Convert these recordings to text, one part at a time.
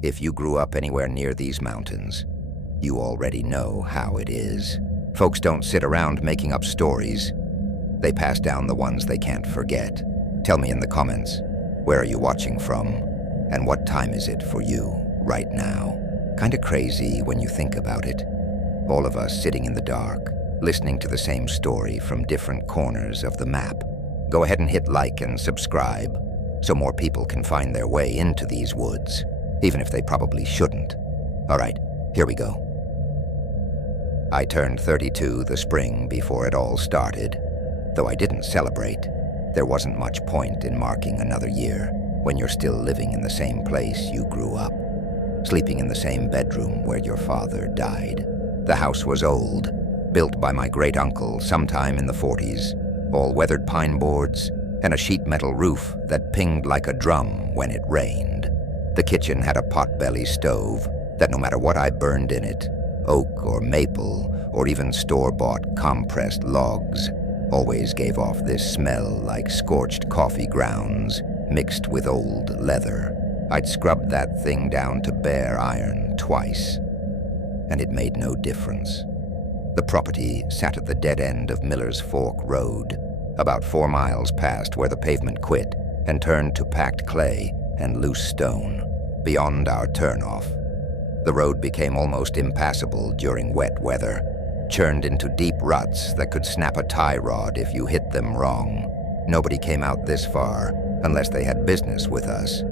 If you grew up anywhere near these mountains, you already know how it is. Folks don't sit around making up stories. They pass down the ones they can't forget. Tell me in the comments, where are you watching from? And what time is it for you right now? Kinda crazy when you think about it. All of us sitting in the dark, listening to the same story from different corners of the map. Go ahead and hit like and subscribe so more people can find their way into these woods, even if they probably shouldn't. All right, here we go. I turned 32 the spring before it all started. Though I didn't celebrate, there wasn't much point in marking another year when you're still living in the same place you grew up, sleeping in the same bedroom where your father died. The house was old, built by my great-uncle sometime in the 40s, all weathered pine boards and a sheet metal roof that pinged like a drum when it rained. The kitchen had a potbelly stove that no matter what I burned in it, oak or maple or even store-bought compressed logs, always gave off this smell like scorched coffee grounds mixed with old leather. I'd scrubbed that thing down to bare iron twice, and it made no difference. The property sat at the dead end of Miller's Fork Road, about 4 miles past where the pavement quit and turned to packed clay and loose stone. Beyond our turnoff, the road became almost impassable during wet weather, churned into deep ruts that could snap a tie rod if you hit them wrong. Nobody came out this far unless they had business with us,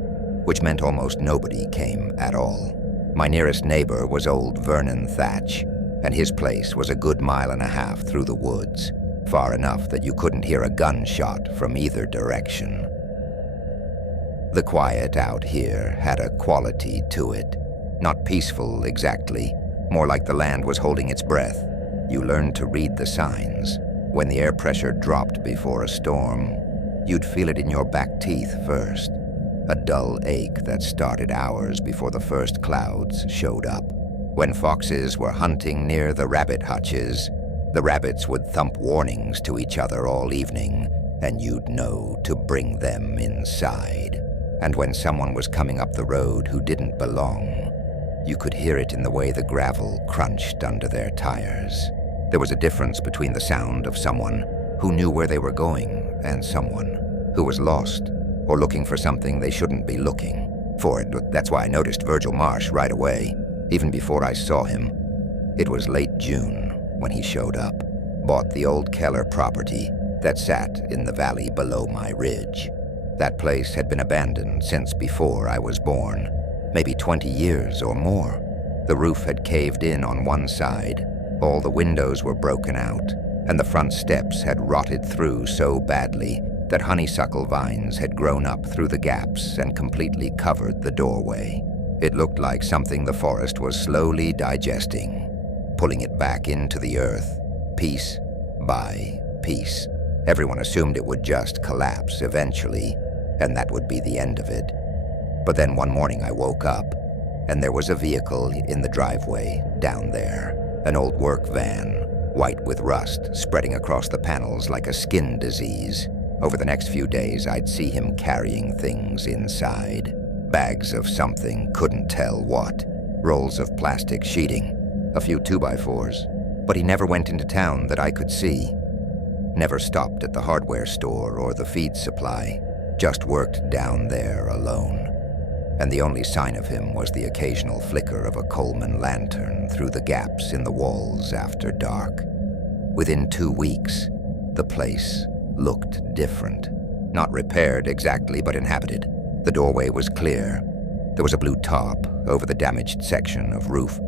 which meant almost nobody came at all. My nearest neighbor was old Vernon Thatch, and his place was a good 1.5 miles through the woods, far enough that you couldn't hear a gunshot from either direction. The quiet out here had a quality to it. Not peaceful exactly, more like the land was holding its breath. You learned to read the signs. When the air pressure dropped before a storm, you'd feel it in your back teeth first, a dull ache that started hours before the first clouds showed up. When foxes were hunting near the rabbit hutches, the rabbits would thump warnings to each other all evening, and you'd know to bring them inside. And when someone was coming up the road who didn't belong, you could hear it in the way the gravel crunched under their tires. There was a difference between the sound of someone who knew where they were going and someone who was lost or looking for something they shouldn't be looking for. That's why I noticed Virgil Marsh right away, even before I saw him. It was late June when he showed up, bought the old Keller property that sat in the valley below my ridge. That place had been abandoned since before I was born, maybe 20 years or more. The roof had caved in on one side, all the windows were broken out, and the front steps had rotted through so badly that honeysuckle vines had grown up through the gaps and completely covered the doorway. It looked like something the forest was slowly digesting, pulling it back into the earth, piece by piece. Everyone assumed it would just collapse eventually, and that would be the end of it. But then one morning I woke up, and there was a vehicle in the driveway down there, an old work van, white with rust spreading across the panels like a skin disease. Over the next few days, I'd see him carrying things inside. Bags of something, couldn't tell what. Rolls of plastic sheeting, a few 2x4s. But he never went into town that I could see. Never stopped at the hardware store or the feed supply. Just worked down there alone. And the only sign of him was the occasional flicker of a Coleman lantern through the gaps in the walls after dark. Within 2 weeks, the place looked different. Not repaired exactly, but inhabited. The doorway was clear. There was a blue tarp over the damaged section of roof,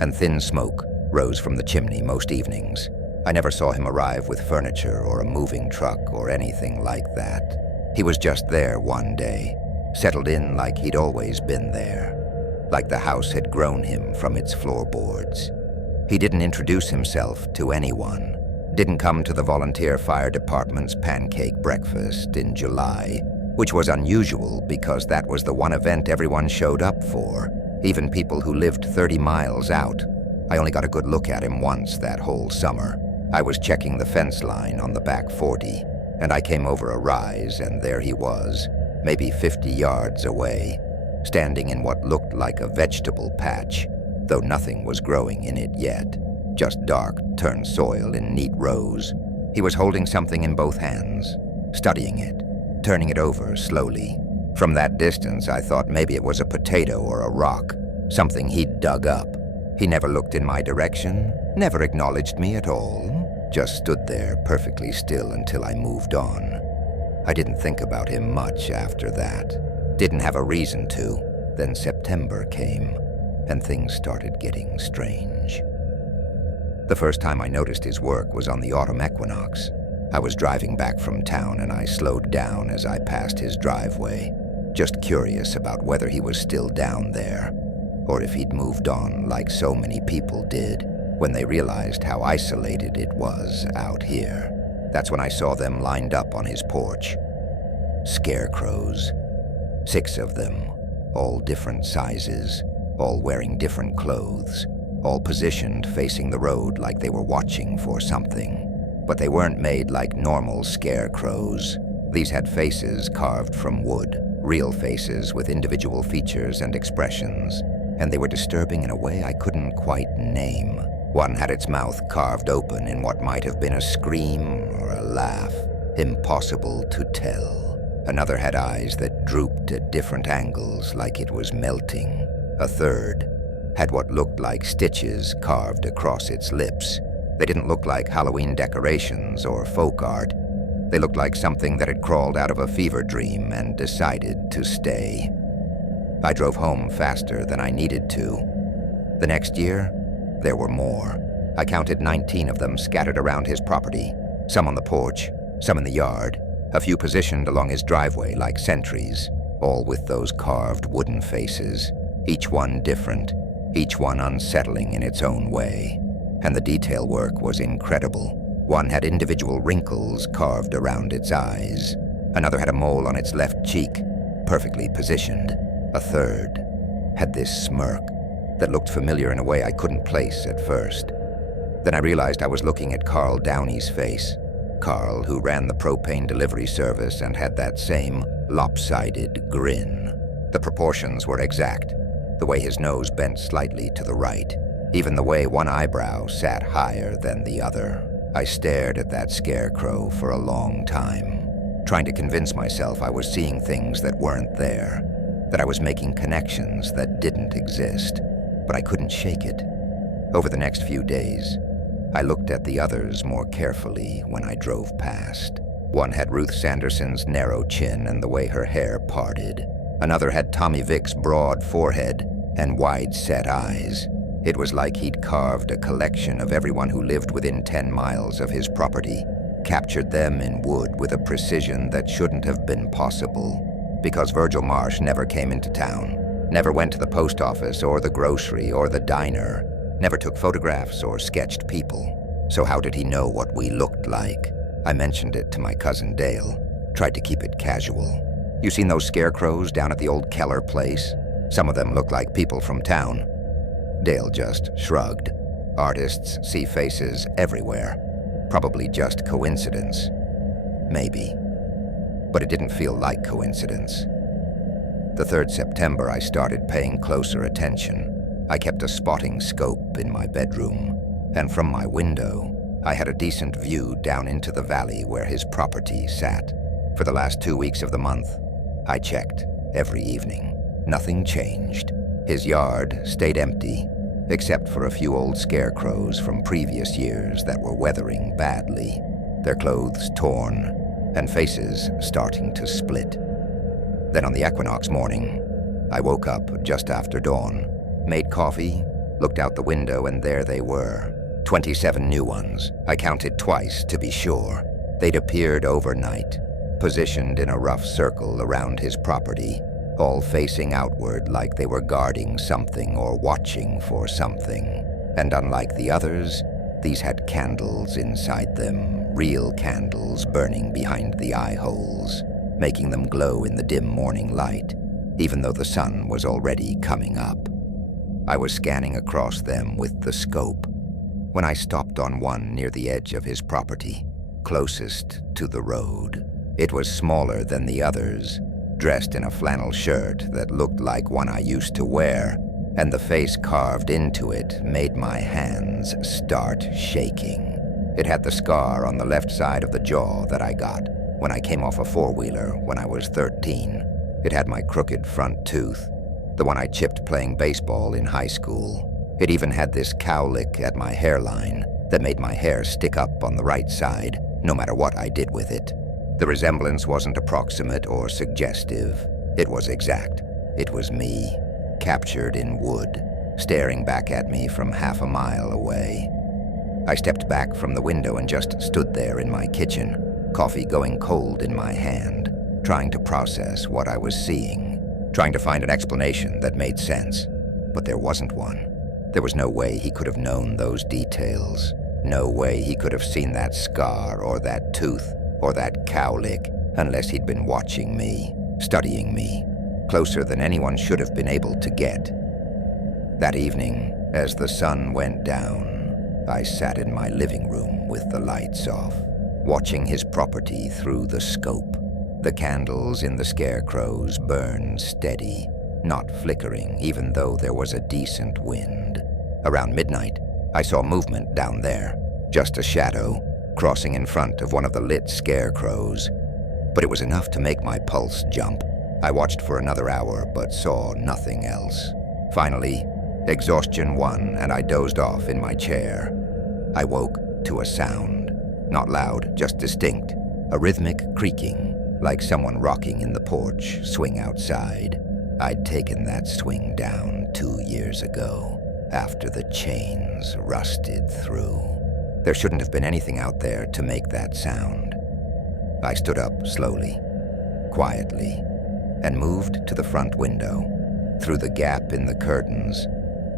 and thin smoke rose from the chimney most evenings. I never saw him arrive with furniture or a moving truck or anything like that. He was just there one day, settled in like he'd always been there, like the house had grown him from its floorboards. He didn't introduce himself to anyone, didn't come to the volunteer fire department's pancake breakfast in July, which was unusual because that was the one event everyone showed up for, even people who lived 30 miles out. I only got a good look at him once that whole summer. I was checking the fence line on the back 40, and I came over a rise, and there he was, maybe 50 yards away, standing in what looked like a vegetable patch, though nothing was growing in it yet, just dark, turned soil in neat rows. He was holding something in both hands, studying it, turning it over slowly. From that distance, I thought maybe it was a potato or a rock, something he'd dug up. He never looked in my direction, never acknowledged me at all, just stood there perfectly still until I moved on. I didn't think about him much after that. Didn't have a reason to. Then September came, and things started getting strange. The first time I noticed his work was on the autumn equinox. I was driving back from town and I slowed down as I passed his driveway, just curious about whether he was still down there, or if he'd moved on like so many people did when they realized how isolated it was out here. That's when I saw them lined up on his porch. Scarecrows. 6 of them, all different sizes, all wearing different clothes, all positioned facing the road like they were watching for something. But they weren't made like normal scarecrows. These had faces carved from wood, real faces with individual features and expressions, and they were disturbing in a way I couldn't quite name. One had its mouth carved open in what might have been a scream or a laugh, impossible to tell. Another had eyes that drooped at different angles like it was melting. A third had what looked like stitches carved across its lips. They didn't look like Halloween decorations or folk art. They looked like something that had crawled out of a fever dream and decided to stay. I drove home faster than I needed to. The next year, there were more. I counted 19 of them scattered around his property, some on the porch, some in the yard, a few positioned along his driveway like sentries, all with those carved wooden faces, each one different, each one unsettling in its own way. And the detail work was incredible. One had individual wrinkles carved around its eyes. Another had a mole on its left cheek, perfectly positioned. A third had this smirk that looked familiar in a way I couldn't place at first. Then I realized I was looking at Carl Downey's face. Carl, who ran the propane delivery service and had that same lopsided grin. The proportions were exact, the way his nose bent slightly to the right, even the way one eyebrow sat higher than the other. I stared at that scarecrow for a long time, trying to convince myself I was seeing things that weren't there, that I was making connections that didn't exist, but I couldn't shake it. Over the next few days, I looked at the others more carefully when I drove past. One had Ruth Sanderson's narrow chin and the way her hair parted. Another had Tommy Vick's broad forehead and wide-set eyes. It was like he'd carved a collection of everyone who lived within 10 miles of his property, captured them in wood with a precision that shouldn't have been possible, because Virgil Marsh never came into town, never went to the post office or the grocery or the diner, never took photographs or sketched people. So how did he know what we looked like? I mentioned it to my cousin Dale, tried to keep it casual. You seen those scarecrows down at the old Keller place? Some of them look like people from town. Dale just shrugged. Artists see faces everywhere. Probably just coincidence. Maybe. But it didn't feel like coincidence. The 3rd September, I started paying closer attention. I kept a spotting scope in my bedroom, and from my window, I had a decent view down into the valley where his property sat. For the last 2 weeks of the month, I checked every evening. Nothing changed. His yard stayed empty, except for a few old scarecrows from previous years that were weathering badly, their clothes torn, and faces starting to split. Then on the equinox morning, I woke up just after dawn, made coffee, looked out the window, and there they were. 27 new ones. I counted twice to be sure. They'd appeared overnight, positioned in a rough circle around his property, all facing outward like they were guarding something or watching for something. And unlike the others, these had candles inside them, real candles burning behind the eye holes, making them glow in the dim morning light, even though the sun was already coming up. I was scanning across them with the scope when I stopped on one near the edge of his property, closest to the road. It was smaller than the others, dressed in a flannel shirt that looked like one I used to wear, and the face carved into it made my hands start shaking. It had the scar on the left side of the jaw that I got when I came off a four-wheeler when I was 13. It had my crooked front tooth, the one I chipped playing baseball in high school. It even had this cowlick at my hairline that made my hair stick up on the right side, no matter what I did with it. The resemblance wasn't approximate or suggestive. It was exact. It was me, captured in wood, staring back at me from half a mile away. I stepped back from the window and just stood there in my kitchen, coffee going cold in my hand, trying to process what I was seeing, trying to find an explanation that made sense. But there wasn't one. There was no way he could have known those details. No way he could have seen that scar or that tooth or that cowlick unless he'd been watching me, studying me, closer than anyone should have been able to get. That evening, as the sun went down, I sat in my living room with the lights off, watching his property through the scope. The candles in the scarecrows burned steady, not flickering even though there was a decent wind. Around midnight, I saw movement down there, just a shadow, crossing in front of one of the lit scarecrows. But it was enough to make my pulse jump. I watched for another hour, but saw nothing else. Finally, exhaustion won, and I dozed off in my chair. I woke to a sound. Not loud, just distinct. A rhythmic creaking, like someone rocking in the porch swing outside. I'd taken that swing down 2 years ago, after the chains rusted through. There shouldn't have been anything out there to make that sound. I stood up slowly, quietly, and moved to the front window. Through the gap in the curtains,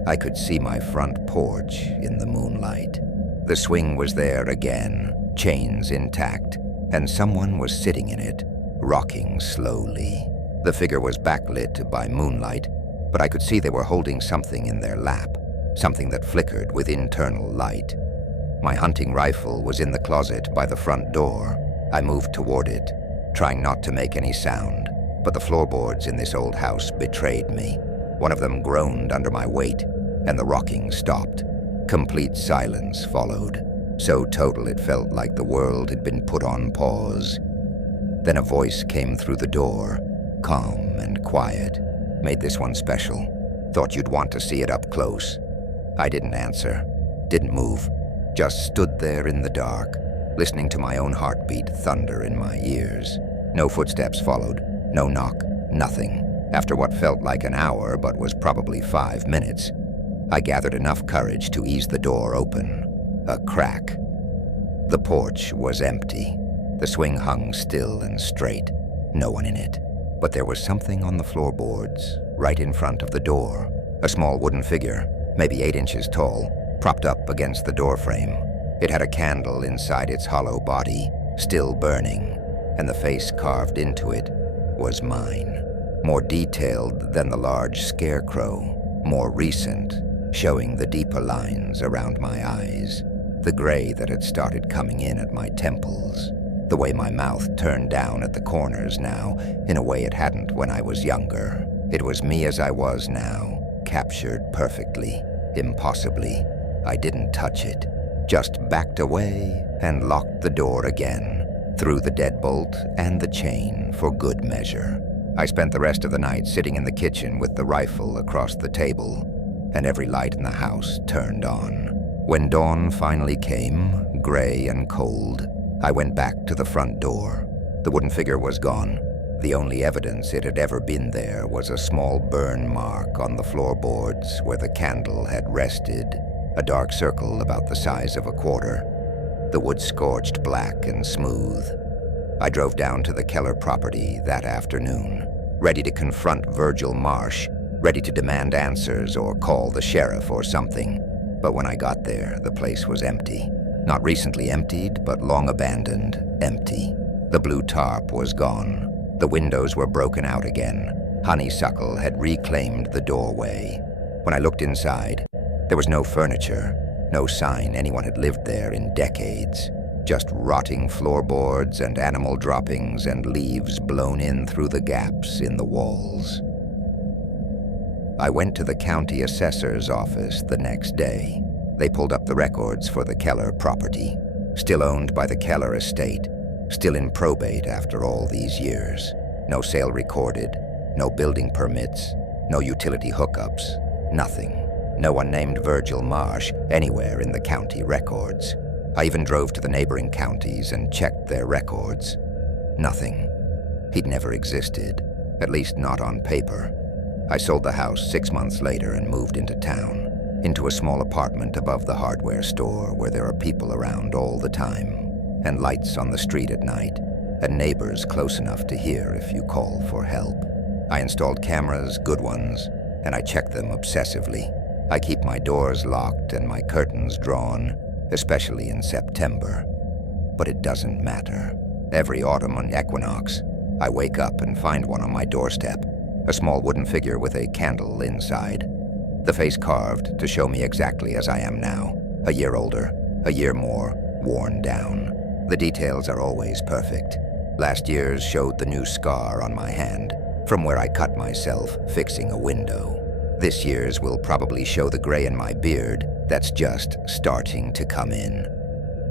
I could see my front porch in the moonlight. The swing was there again, chains intact, and someone was sitting in it, rocking slowly. The figure was backlit by moonlight, but I could see they were holding something in their lap, something that flickered with internal light. My hunting rifle was in the closet by the front door. I moved toward it, trying not to make any sound, but the floorboards in this old house betrayed me. One of them groaned under my weight, and the rocking stopped. Complete silence followed, so total it felt like the world had been put on pause. Then a voice came through the door, calm and quiet. Made this one special. Thought you'd want to see it up close. I didn't answer, didn't move, just stood there in the dark, listening to my own heartbeat thunder in my ears. No footsteps followed, no knock, nothing. After what felt like an hour but was probably 5 minutes, I gathered enough courage to ease the door open. A crack. The porch was empty. The swing hung still and straight, no one in it. But there was something on the floorboards, right in front of the door. A small wooden figure, maybe 8 inches tall, propped up against the doorframe. It had a candle inside its hollow body, still burning, and the face carved into it was mine. More detailed than the large scarecrow, more recent, showing the deeper lines around my eyes, the gray that had started coming in at my temples, the way my mouth turned down at the corners now, in a way it hadn't when I was younger. It was me as I was now, captured perfectly, impossibly. I didn't touch it, just backed away and locked the door again, threw the deadbolt and the chain for good measure. I spent the rest of the night sitting in the kitchen with the rifle across the table, and every light in the house turned on. When dawn finally came, gray and cold, I went back to the front door. The wooden figure was gone. The only evidence it had ever been there was a small burn mark on the floorboards where the candle had rested, a dark circle about the size of a quarter. The wood scorched black and smooth. I drove down to the Keller property that afternoon, ready to confront Virgil Marsh, ready to demand answers or call the sheriff or something. But when I got there, the place was empty. Not recently emptied, but long abandoned, empty. The blue tarp was gone. The windows were broken out again. Honeysuckle had reclaimed the doorway. When I looked inside, there was no furniture, no sign anyone had lived there in decades. Just rotting floorboards and animal droppings and leaves blown in through the gaps in the walls. I went to the county assessor's office the next day. They pulled up the records for the Keller property, still owned by the Keller estate, still in probate after all these years. No sale recorded, no building permits, no utility hookups, nothing. No one named Virgil Marsh anywhere in the county records. I even drove to the neighboring counties and checked their records. Nothing. He'd never existed, at least not on paper. I sold the house 6 months later and moved into town, into a small apartment above the hardware store where there are people around all the time, and lights on the street at night, and neighbors close enough to hear if you call for help. I installed cameras, good ones, and I check them obsessively. I keep my doors locked and my curtains drawn, especially in September. But it doesn't matter. Every autumn and equinox, I wake up and find one on my doorstep, a small wooden figure with a candle inside. The face carved to show me exactly as I am now, a year older, a year more, worn down. The details are always perfect. Last year's showed the new scar on my hand, from where I cut myself fixing a window. This year's will probably show the gray in my beard that's just starting to come in.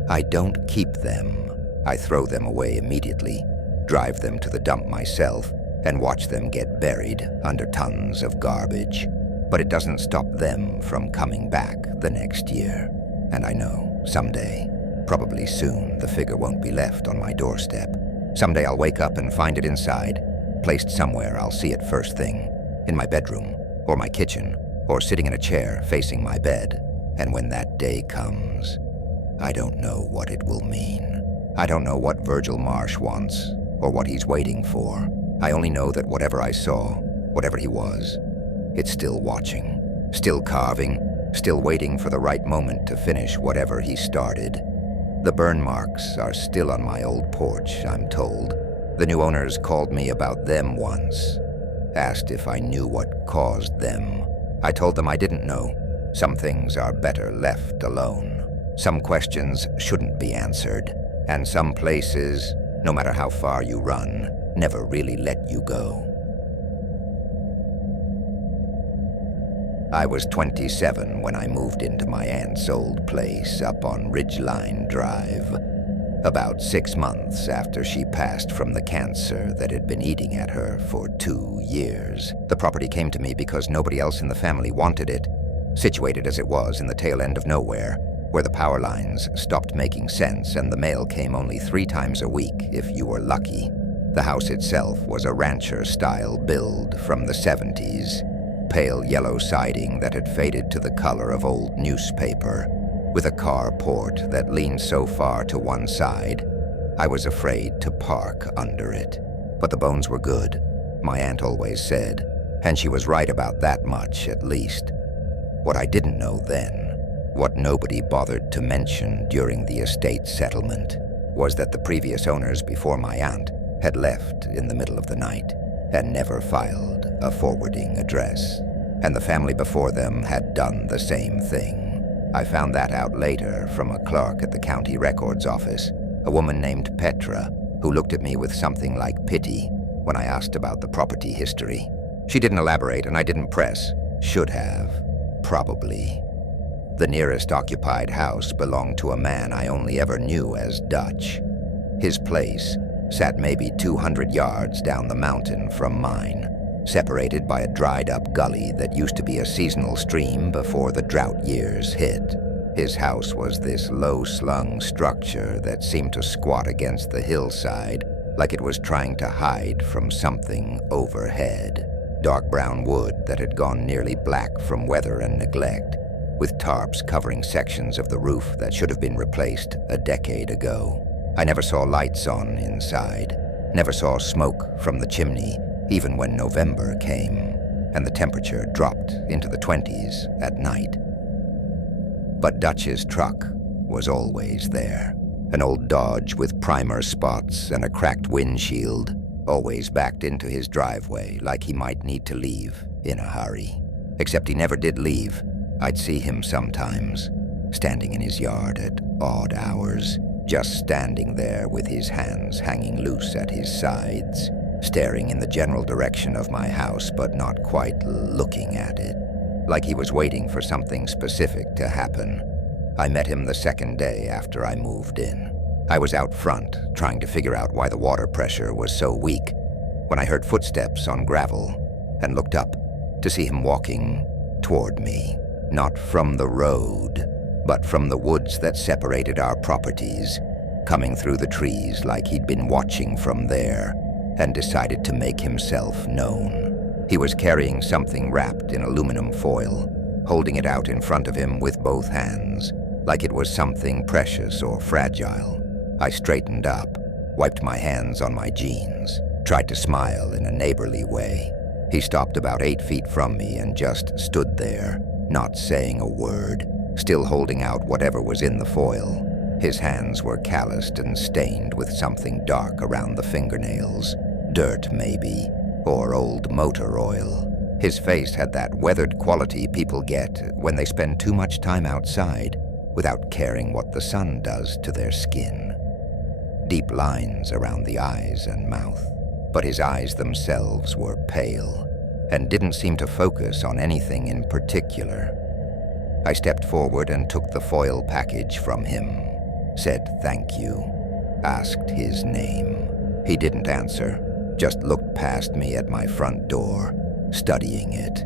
I don't keep them. I throw them away immediately, drive them to the dump myself, and watch them get buried under tons of garbage. But it doesn't stop them from coming back the next year. And I know, someday, probably soon, the figure won't be left on my doorstep. Someday I'll wake up and find it inside, placed somewhere I'll see it first thing, in my bedroom, or my kitchen, or sitting in a chair facing my bed. And when that day comes, I don't know what it will mean. I don't know what Virgil Marsh wants, or what he's waiting for. I only know that whatever I saw, whatever he was, it's still watching, still carving, still waiting for the right moment to finish whatever he started. The burn marks are still on my old porch, I'm told. The new owners called me about them once, asked if I knew what caused them. I told them I didn't know. Some things are better left alone. Some questions shouldn't be answered, and some places, no matter how far you run, never really let you go. I was 27 when I moved into my aunt's old place up on Ridgeline Drive, about 6 months after she passed from the cancer that had been eating at her for 2 years. The property came to me because nobody else in the family wanted it, situated as it was in the tail end of nowhere, where the power lines stopped making sense and the mail came only 3 times a week if you were lucky. The house itself was a rancher-style build from the 70s, pale yellow siding that had faded to the color of old newspaper, with a carport that leaned so far to one side, I was afraid to park under it. But the bones were good, my aunt always said, and she was right about that much at least. What I didn't know then, what nobody bothered to mention during the estate settlement, was that the previous owners before my aunt had left in the middle of the night and never filed a forwarding address, and the family before them had done the same thing. I found that out later from a clerk at the county records office, a woman named Petra, who looked at me with something like pity when I asked about the property history. She didn't elaborate and I didn't press. Should have. Probably. The nearest occupied house belonged to a man I only ever knew as Dutch. His place sat maybe 200 yards down the mountain from mine, separated by a dried-up gully that used to be a seasonal stream before the drought years hit. His house was this low-slung structure that seemed to squat against the hillside like it was trying to hide from something overhead. Dark brown wood that had gone nearly black from weather and neglect, with tarps covering sections of the roof that should have been replaced a decade ago. I never saw lights on inside, never saw smoke from the chimney, even when November came, and the temperature dropped into the 20s at night. But Dutch's truck was always there, an old Dodge with primer spots and a cracked windshield, always backed into his driveway like he might need to leave in a hurry. Except he never did leave. I'd see him sometimes, standing in his yard at odd hours, just standing there with his hands hanging loose at his sides, staring in the general direction of my house but not quite looking at it, like he was waiting for something specific to happen. I met him the second day after I moved in. I was out front, trying to figure out why the water pressure was so weak, when I heard footsteps on gravel and looked up to see him walking toward me, not from the road, but from the woods that separated our properties, coming through the trees like he'd been watching from there and decided to make himself known. He was carrying something wrapped in aluminum foil, holding it out in front of him with both hands, like it was something precious or fragile. I straightened up, wiped my hands on my jeans, tried to smile in a neighborly way. He stopped about 8 feet from me and just stood there, not saying a word, still holding out whatever was in the foil. His hands were calloused and stained with something dark around the fingernails, dirt maybe, or old motor oil. His face had that weathered quality people get when they spend too much time outside without caring what the sun does to their skin. Deep lines around the eyes and mouth, but his eyes themselves were pale and didn't seem to focus on anything in particular. I stepped forward and took the foil package from him, said thank you, asked his name. He didn't answer, just looked past me at my front door, studying it,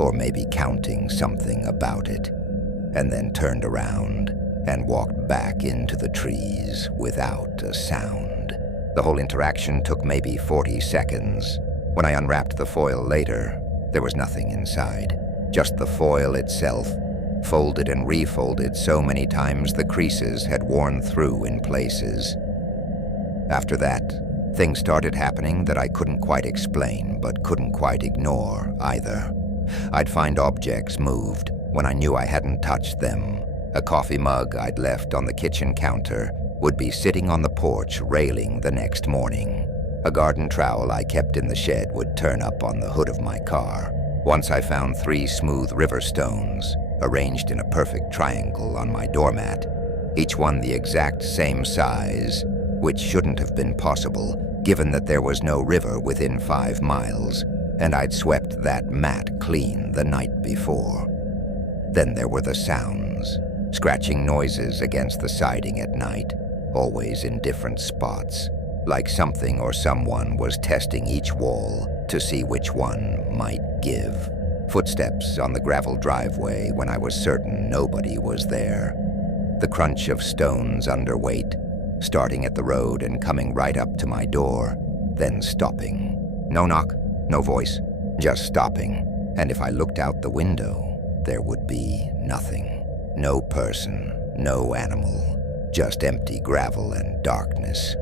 or maybe counting something about it, and then turned around and walked back into the trees without a sound. The whole interaction took maybe 40 seconds. When I unwrapped the foil later, there was nothing inside, just the foil itself, folded and refolded so many times the creases had worn through in places. After that, things started happening that I couldn't quite explain, but couldn't quite ignore either. I'd find objects moved when I knew I hadn't touched them. A coffee mug I'd left on the kitchen counter would be sitting on the porch railing the next morning. A garden trowel I kept in the shed would turn up on the hood of my car. Once I found 3 smooth river stones, arranged in a perfect triangle on my doormat, each one the exact same size, which shouldn't have been possible given that there was no river within 5 miles, and I'd swept that mat clean the night before. Then there were the sounds. Scratching noises against the siding at night, always in different spots, like something or someone was testing each wall to see which one might give. Footsteps on the gravel driveway when I was certain nobody was there. The crunch of stones under weight, starting at the road and coming right up to my door, then stopping. No knock, no voice, just stopping. And if I looked out the window, there would be nothing. No person, no animal, just empty gravel and darkness.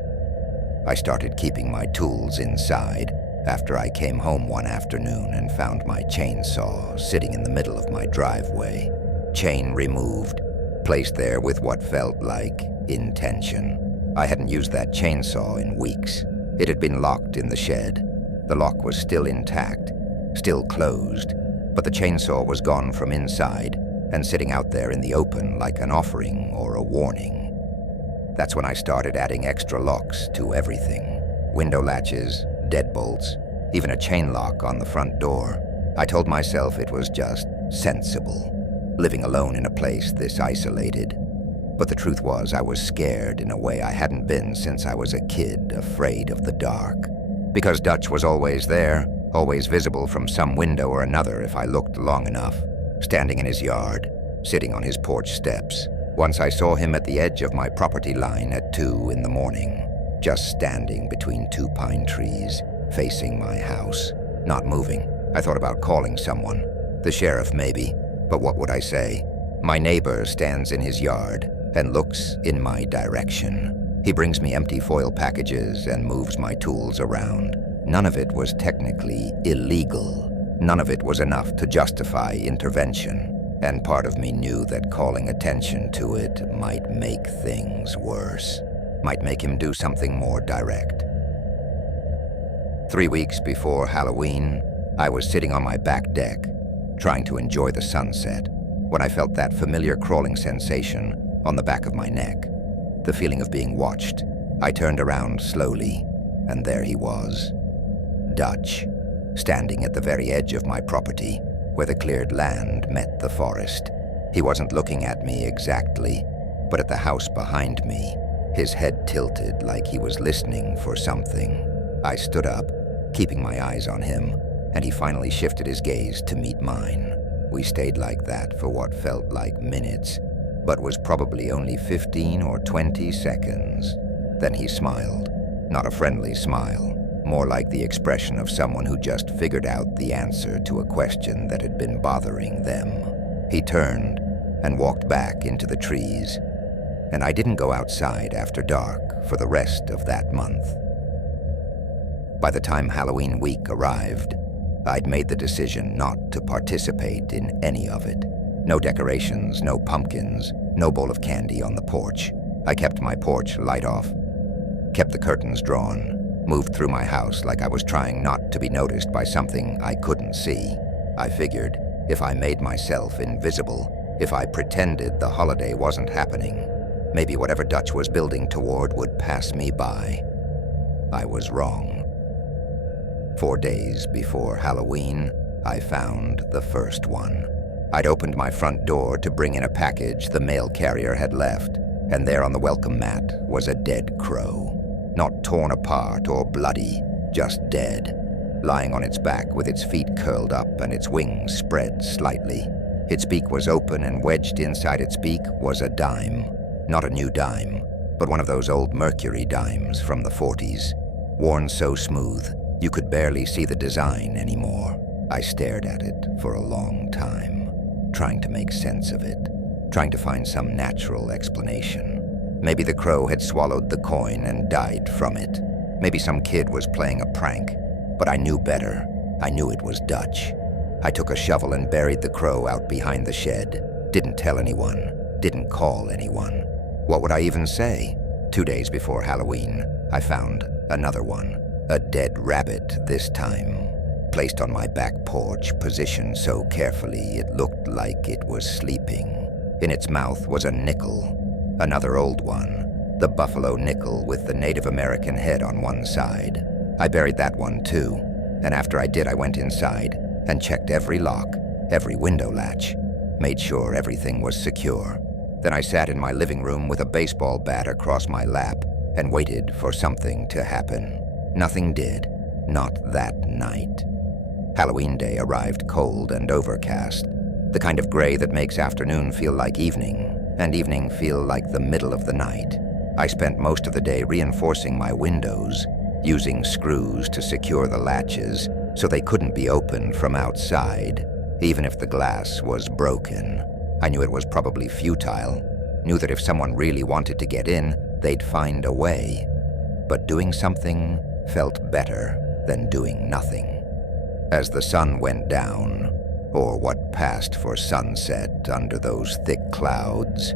I started keeping my tools inside after I came home one afternoon and found my chainsaw sitting in the middle of my driveway, chain removed, placed there with what felt like intention. I hadn't used that chainsaw in weeks. It had been locked in the shed. The lock was still intact, still closed, but the chainsaw was gone from inside and sitting out there in the open like an offering or a warning. That's when I started adding extra locks to everything. Window latches, deadbolts, even a chain lock on the front door. I told myself it was just sensible, living alone in a place this isolated. But the truth was I was scared in a way I hadn't been since I was a kid, afraid of the dark. Because Dutch was always there, always visible from some window or another if I looked long enough. Standing in his yard, sitting on his porch steps. Once I saw him at the edge of my property line at 2 in the morning, just standing between 2 pine trees, facing my house, not moving. I thought about calling someone, the sheriff maybe, but what would I say? My neighbor stands in his yard and looks in my direction. He brings me empty foil packages and moves my tools around. None of it was technically illegal. None of it was enough to justify intervention, and part of me knew that calling attention to it might make things worse, might make him do something more direct. 3 weeks before Halloween, I was sitting on my back deck, trying to enjoy the sunset, when I felt that familiar crawling sensation on the back of my neck. the feeling of being watched. I turned around slowly, and there he was. Dutch, standing at the very edge of my property, where the cleared land met the forest. He wasn't looking at me exactly, but at the house behind me, his head tilted like he was listening for something. I stood up, keeping my eyes on him, and he finally shifted his gaze to meet mine. We stayed like that for what felt like minutes, but was probably only 15 or 20 seconds. Then he smiled. Not a friendly smile, more like the expression of someone who just figured out the answer to a question that had been bothering them. He turned and walked back into the trees, and I didn't go outside after dark for the rest of that month. By the time Halloween week arrived, I'd made the decision not to participate in any of it. No decorations, no pumpkins, no bowl of candy on the porch. I kept my porch light off, kept the curtains drawn, moved through my house like I was trying not to be noticed by something I couldn't see. I figured if I made myself invisible, if I pretended the holiday wasn't happening, maybe whatever Dutch was building toward would pass me by. I was wrong. 4 days before Halloween, I found the first one. I'd opened my front door to bring in a package the mail carrier had left, and there on the welcome mat was a dead crow. Not torn apart or bloody, just dead, lying on its back with its feet curled up and its wings spread slightly. Its beak was open, and wedged inside its beak was a dime. Not a new dime, but one of those old Mercury dimes from the 40s, worn so smooth you could barely see the design anymore. I stared at it for a long time, trying to make sense of it, trying to find some natural explanation. Maybe the crow had swallowed the coin and died from it. Maybe some kid was playing a prank, but I knew better. I knew it was Dutch. I took a shovel and buried the crow out behind the shed. Didn't tell anyone, didn't call anyone. What would I even say? 2 days before Halloween, I found another one, a dead rabbit this time, placed on my back porch, positioned so carefully it looked like it was sleeping. In its mouth was a nickel, another old one, the buffalo nickel with the Native American head on one side. I buried that one too, and after I did, I went inside and checked every lock, every window latch, made sure everything was secure. Then I sat in my living room with a baseball bat across my lap and waited for something to happen. Nothing did, not that night. Halloween day arrived cold and overcast, the kind of gray that makes afternoon feel like evening, and evening feel like the middle of the night. I spent most of the day reinforcing my windows, using screws to secure the latches so they couldn't be opened from outside, even if the glass was broken. I knew it was probably futile, knew that if someone really wanted to get in, they'd find a way. But doing something felt better than doing nothing. As the sun went down, or what passed for sunset under those thick clouds,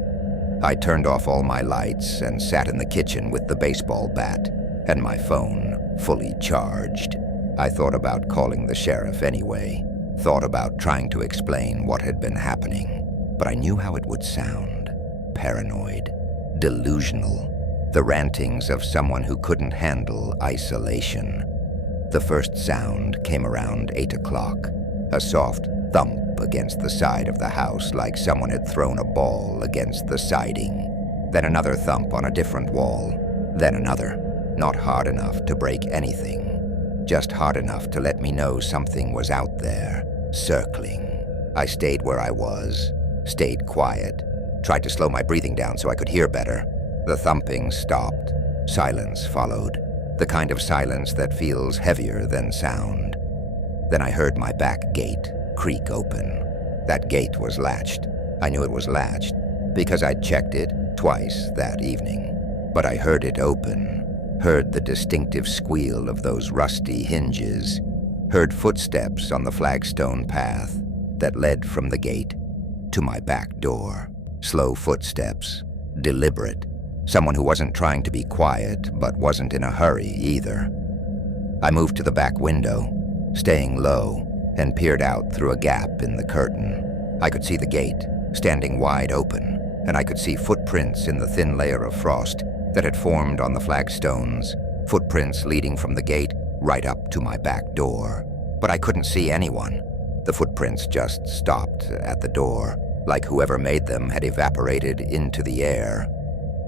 I turned off all my lights and sat in the kitchen with the baseball bat and my phone fully charged. I thought about calling the sheriff anyway, thought about trying to explain what had been happening, but I knew how it would sound. Paranoid, delusional, the rantings of someone who couldn't handle isolation. The first sound came around 8 o'clock, a soft thump against the side of the house like someone had thrown a ball against the siding. Then another thump on a different wall, then another, not hard enough to break anything, just hard enough to let me know something was out there, circling. I stayed where I was, stayed quiet, tried to slow my breathing down so I could hear better. The thumping stopped. Silence followed, the kind of silence that feels heavier than sound. Then I heard my back gate creak open. That gate was latched. I knew it was latched because I'd checked it twice that evening. But I heard it open, heard the distinctive squeal of those rusty hinges, heard footsteps on the flagstone path that led from the gate to my back door. Slow footsteps, deliberate. Someone who wasn't trying to be quiet, but wasn't in a hurry either. I moved to the back window, staying low, and peered out through a gap in the curtain. I could see the gate, standing wide open, and I could see footprints in the thin layer of frost that had formed on the flagstones, footprints leading from the gate right up to my back door. But I couldn't see anyone. The footprints just stopped at the door, like whoever made them had evaporated into the air.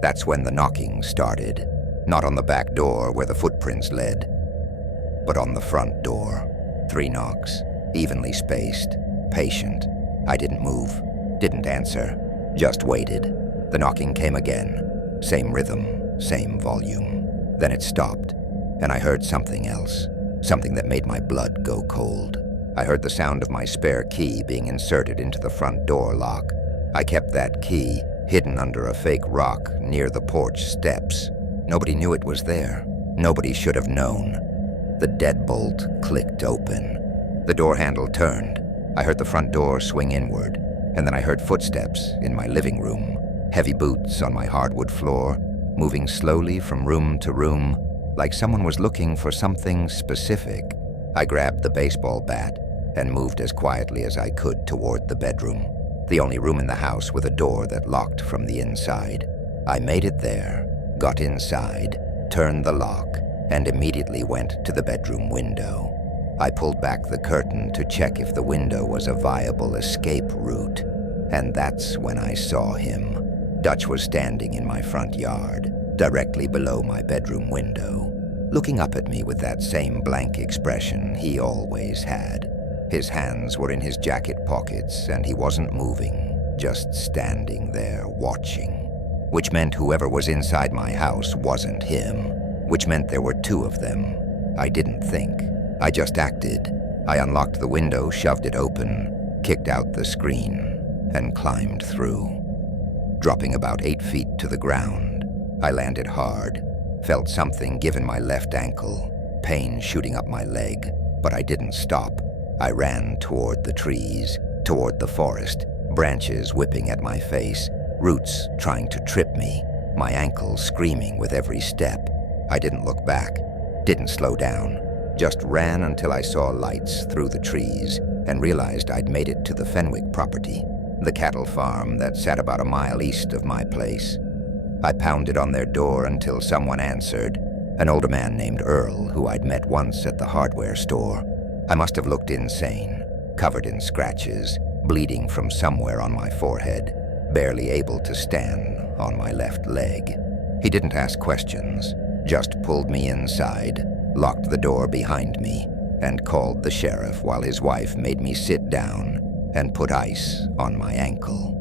That's when the knocking started, not on the back door where the footprints led, but on the front door. 3 knocks, evenly spaced, patient. I didn't move, didn't answer, just waited. The knocking came again, same rhythm, same volume. Then it stopped, and I heard something else, something that made my blood go cold. I heard the sound of my spare key being inserted into the front door lock. I kept that key hidden under a fake rock near the porch steps. Nobody knew it was there. Nobody should have known. The deadbolt clicked open. The door handle turned. I heard the front door swing inward, and then I heard footsteps in my living room, heavy boots on my hardwood floor, moving slowly from room to room, like someone was looking for something specific. I grabbed the baseball bat and moved as quietly as I could toward the bedroom, the only room in the house with a door that locked from the inside. I made it there, got inside, turned the lock, and immediately went to the bedroom window. I pulled back the curtain to check if the window was a viable escape route, and that's when I saw him. Dutch was standing in my front yard, directly below my bedroom window, looking up at me with that same blank expression he always had. His hands were in his jacket pockets, and he wasn't moving, just standing there watching. Which meant whoever was inside my house wasn't him, which meant there were 2 of them. I didn't think. I just acted. I unlocked the window, shoved it open, kicked out the screen, and climbed through. Dropping about 8 feet to the ground, I landed hard, felt something give in my left ankle, pain shooting up my leg, but I didn't stop. I ran toward the trees, toward the forest, branches whipping at my face, roots trying to trip me, my ankle screaming with every step. I didn't look back, didn't slow down, just ran until I saw lights through the trees and realized I'd made it to the Fenwick property, the cattle farm that sat about a mile east of my place. I pounded on their door until someone answered, an older man named Earl who I'd met once at the hardware store. I must have looked insane, covered in scratches, bleeding from somewhere on my forehead, barely able to stand on my left leg. He didn't ask questions, just pulled me inside, locked the door behind me, and called the sheriff while his wife made me sit down and put ice on my ankle.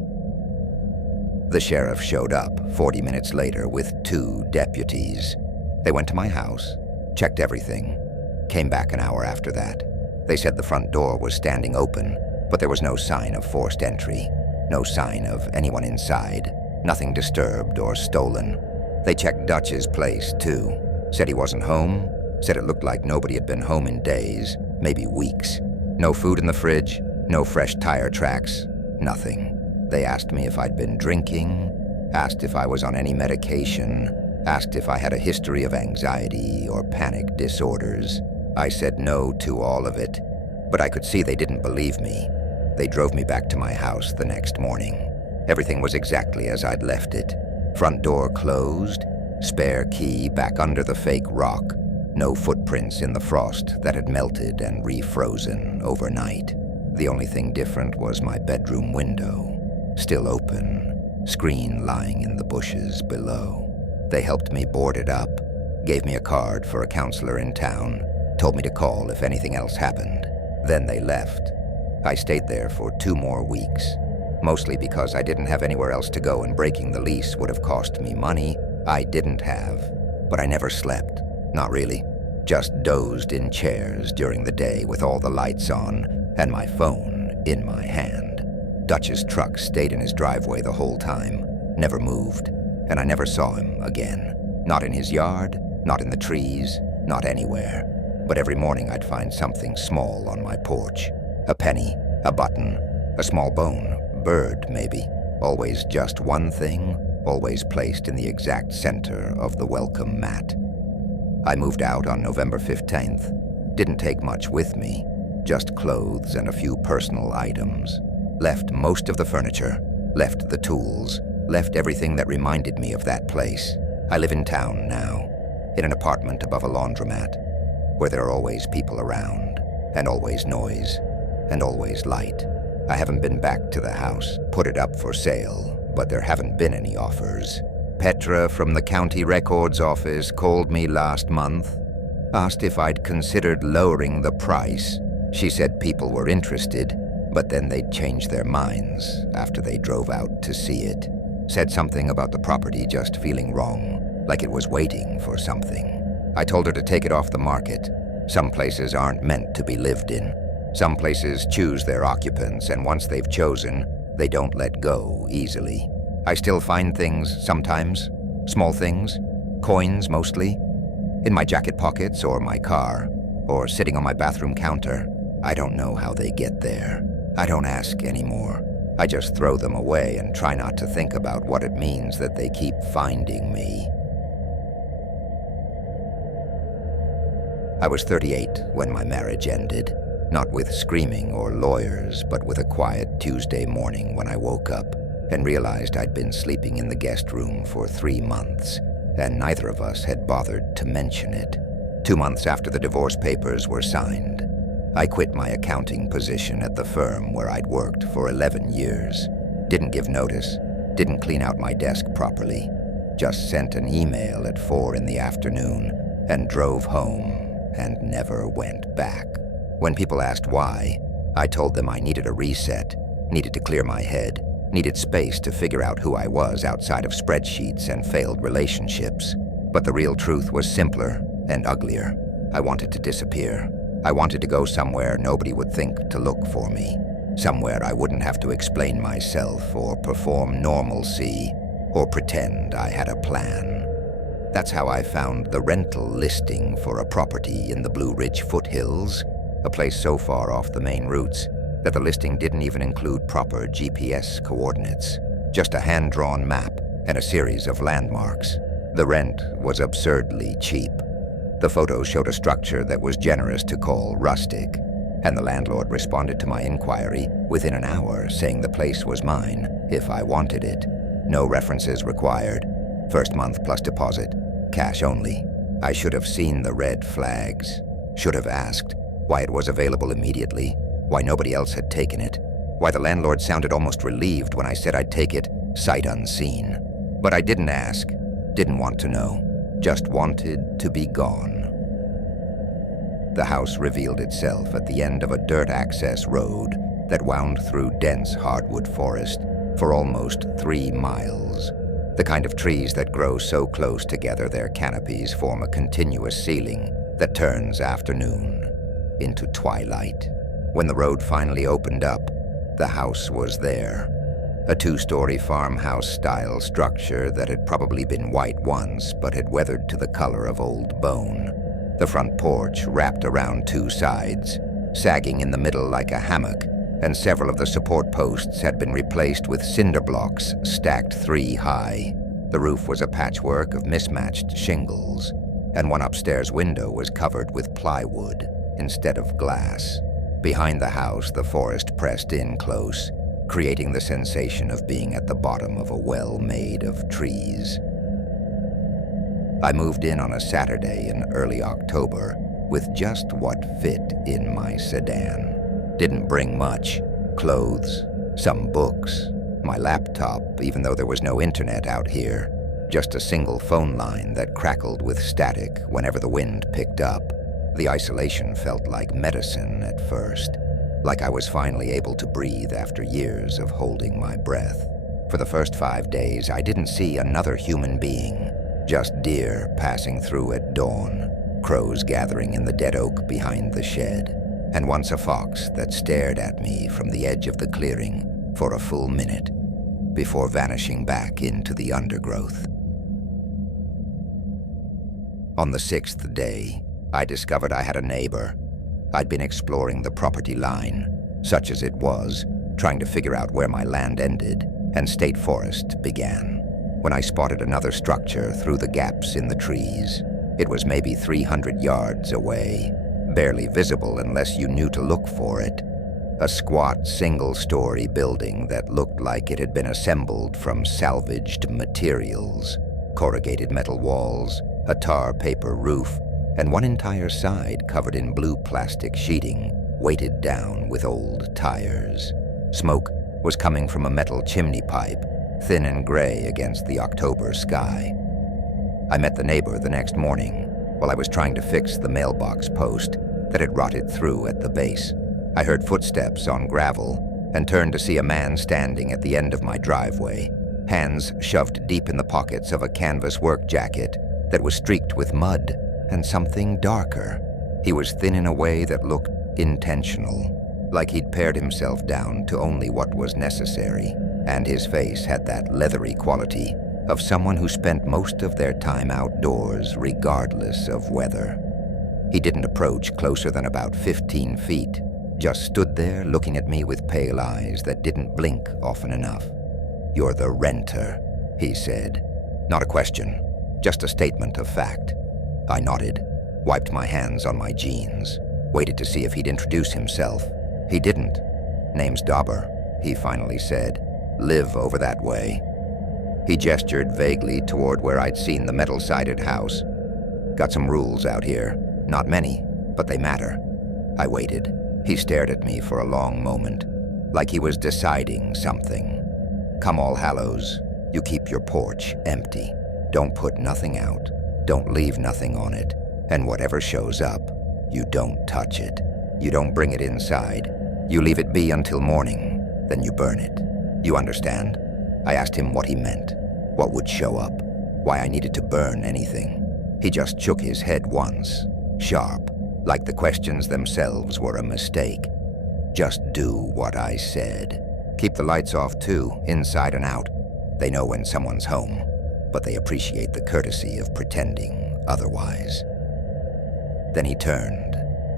The sheriff showed up 40 minutes later with 2 deputies. They went to my house, checked everything, came back an hour after that. They said the front door was standing open, but there was no sign of forced entry, no sign of anyone inside, nothing disturbed or stolen. They checked Dutch's place, too. Said he wasn't home, said it looked like nobody had been home in days, maybe weeks. No food in the fridge, no fresh tire tracks, nothing. They asked me if I'd been drinking, asked if I was on any medication, asked if I had a history of anxiety or panic disorders. I said no to all of it, but I could see they didn't believe me. They drove me back to my house the next morning. Everything was exactly as I'd left it. Front door closed, spare key back under the fake rock, no footprints in the frost that had melted and refrozen overnight. The only thing different was my bedroom window, still open, screen lying in the bushes below. They helped me board it up, gave me a card for a counselor in town, told me to call if anything else happened. Then they left. I stayed there for 2 more weeks, mostly because I didn't have anywhere else to go and breaking the lease would have cost me money I didn't have. But I never slept, not really. Just dozed in chairs during the day with all the lights on and my phone in my hand. Dutch's truck stayed in his driveway the whole time, never moved, and I never saw him again. Not in his yard, not in the trees, not anywhere. But every morning I'd find something small on my porch. A penny, a button, a small bone, bird maybe. Always just one thing, always placed in the exact center of the welcome mat. I moved out on November 15th. Didn't take much with me, just clothes and a few personal items. Left most of the furniture, left the tools, Left everything that reminded me of that place. I live in town now, in an apartment above a laundromat, where there are always people around, and always noise, and always light. I haven't been back to the house, put it up for sale, but there haven't been any offers. Petra from the county records office called me last month, asked if I'd considered lowering the price. She said people were interested, but then they'd change their minds after they drove out to see it. Said something about the property just feeling wrong, like it was waiting for something. I told her to take it off the market. Some places aren't meant to be lived in. Some places choose their occupants, and once they've chosen, they don't let go easily. I still find things sometimes, small things, coins mostly, in my jacket pockets or my car, or sitting on my bathroom counter. I don't know how they get there. I don't ask anymore. I just throw them away and try not to think about what it means that they keep finding me. I was 38 when my marriage ended, not with screaming or lawyers, but with a quiet Tuesday morning when I woke up and realized I'd been sleeping in the guest room for 3 months, and neither of us had bothered to mention it. 2 months after the divorce papers were signed, I quit my accounting position at the firm where I'd worked for 11 years. Didn't give notice, didn't clean out my desk properly, just sent an email at 4 in the afternoon and drove home and never went back. When people asked why, I told them I needed a reset, needed to clear my head, needed space to figure out who I was outside of spreadsheets and failed relationships. But the real truth was simpler and uglier. I wanted to disappear. I wanted to go somewhere nobody would think to look for me. Somewhere I wouldn't have to explain myself or perform normalcy or pretend I had a plan. That's how I found the rental listing for a property in the Blue Ridge foothills, a place so far off the main routes that the listing didn't even include proper GPS coordinates, just a hand-drawn map and a series of landmarks. The rent was absurdly cheap. The photos showed a structure that was generous to call rustic, and the landlord responded to my inquiry within an hour, saying the place was mine if I wanted it. No references required. First month plus deposit. Cash only. I should have seen the red flags. Should have asked why it was available immediately, why nobody else had taken it, why the landlord sounded almost relieved when I said I'd take it sight unseen. But I didn't ask, didn't want to know, just wanted to be gone. The house revealed itself at the end of a dirt access road that wound through dense hardwood forest for almost 3 miles. The kind of trees that grow so close together their canopies form a continuous ceiling that turns afternoon into twilight. When the road finally opened up, the house was there. A 2-story farmhouse-style structure that had probably been white once but had weathered to the color of old bone. The front porch wrapped around 2 sides, sagging in the middle like a hammock, and several of the support posts had been replaced with cinder blocks stacked 3 high. The roof was a patchwork of mismatched shingles, and one upstairs window was covered with plywood instead of glass. Behind the house, the forest pressed in close, creating the sensation of being at the bottom of a well made of trees. I moved in on a Saturday in early October with just what fit in my sedan. Didn't bring much. Clothes, some books, my laptop, even though there was no internet out here, just a single phone line that crackled with static whenever the wind picked up. The isolation felt like medicine at first, like I was finally able to breathe after years of holding my breath. For the first 5 days, I didn't see another human being, just deer passing through at dawn, crows gathering in the dead oak behind the shed, and once a fox that stared at me from the edge of the clearing for a full minute before vanishing back into the undergrowth. On the 6th day, I discovered I had a neighbor. I'd been exploring the property line, such as it was, trying to figure out where my land ended and state forest began, when I spotted another structure through the gaps in the trees. It was maybe 300 yards away, barely visible unless you knew to look for it. A squat, single-story building that looked like it had been assembled from salvaged materials. Corrugated metal walls, a tar paper roof, and one entire side covered in blue plastic sheeting, weighted down with old tires. Smoke was coming from a metal chimney pipe, thin and gray against the October sky. I met the neighbor the next morning while I was trying to fix the mailbox post that had rotted through at the base. I heard footsteps on gravel and turned to see a man standing at the end of my driveway, hands shoved deep in the pockets of a canvas work jacket that was streaked with mud and something darker. He was thin in a way that looked intentional, like he'd pared himself down to only what was necessary, and his face had that leathery quality of someone who spent most of their time outdoors regardless of weather. He didn't approach closer than about 15 feet, just stood there looking at me with pale eyes that didn't blink often enough. "You're the renter," he said. Not a question, just a statement of fact. I nodded, wiped my hands on my jeans, waited to see if he'd introduce himself. He didn't. "Name's Dauber," he finally said. "Live over that way." He gestured vaguely toward where I'd seen the metal-sided house. "Got some rules out here. Not many, but they matter." I waited. He stared at me for a long moment, like he was deciding something. "Come All Hallows, you keep your porch empty. Don't put nothing out. Don't leave nothing on it. And whatever shows up, you don't touch it. You don't bring it inside. You leave it be until morning, then you burn it. You understand?" I asked him what he meant, what would show up, why I needed to burn anything. He just shook his head once, sharp, like the questions themselves were a mistake. "Just do what I said. Keep the lights off too, inside and out. They know when someone's home, but they appreciate the courtesy of pretending otherwise." Then he turned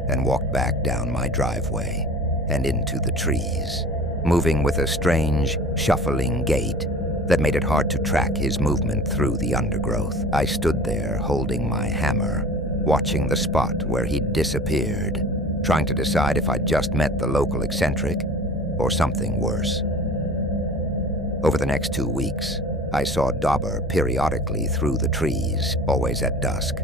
and walked back down my driveway and into the trees, moving with a strange, shuffling gait that made it hard to track his movement through the undergrowth. I stood there holding my hammer, watching the spot where he'd disappeared, trying to decide if I'd just met the local eccentric or something worse. Over the next 2 weeks, I saw Dauber periodically through the trees, always at dusk,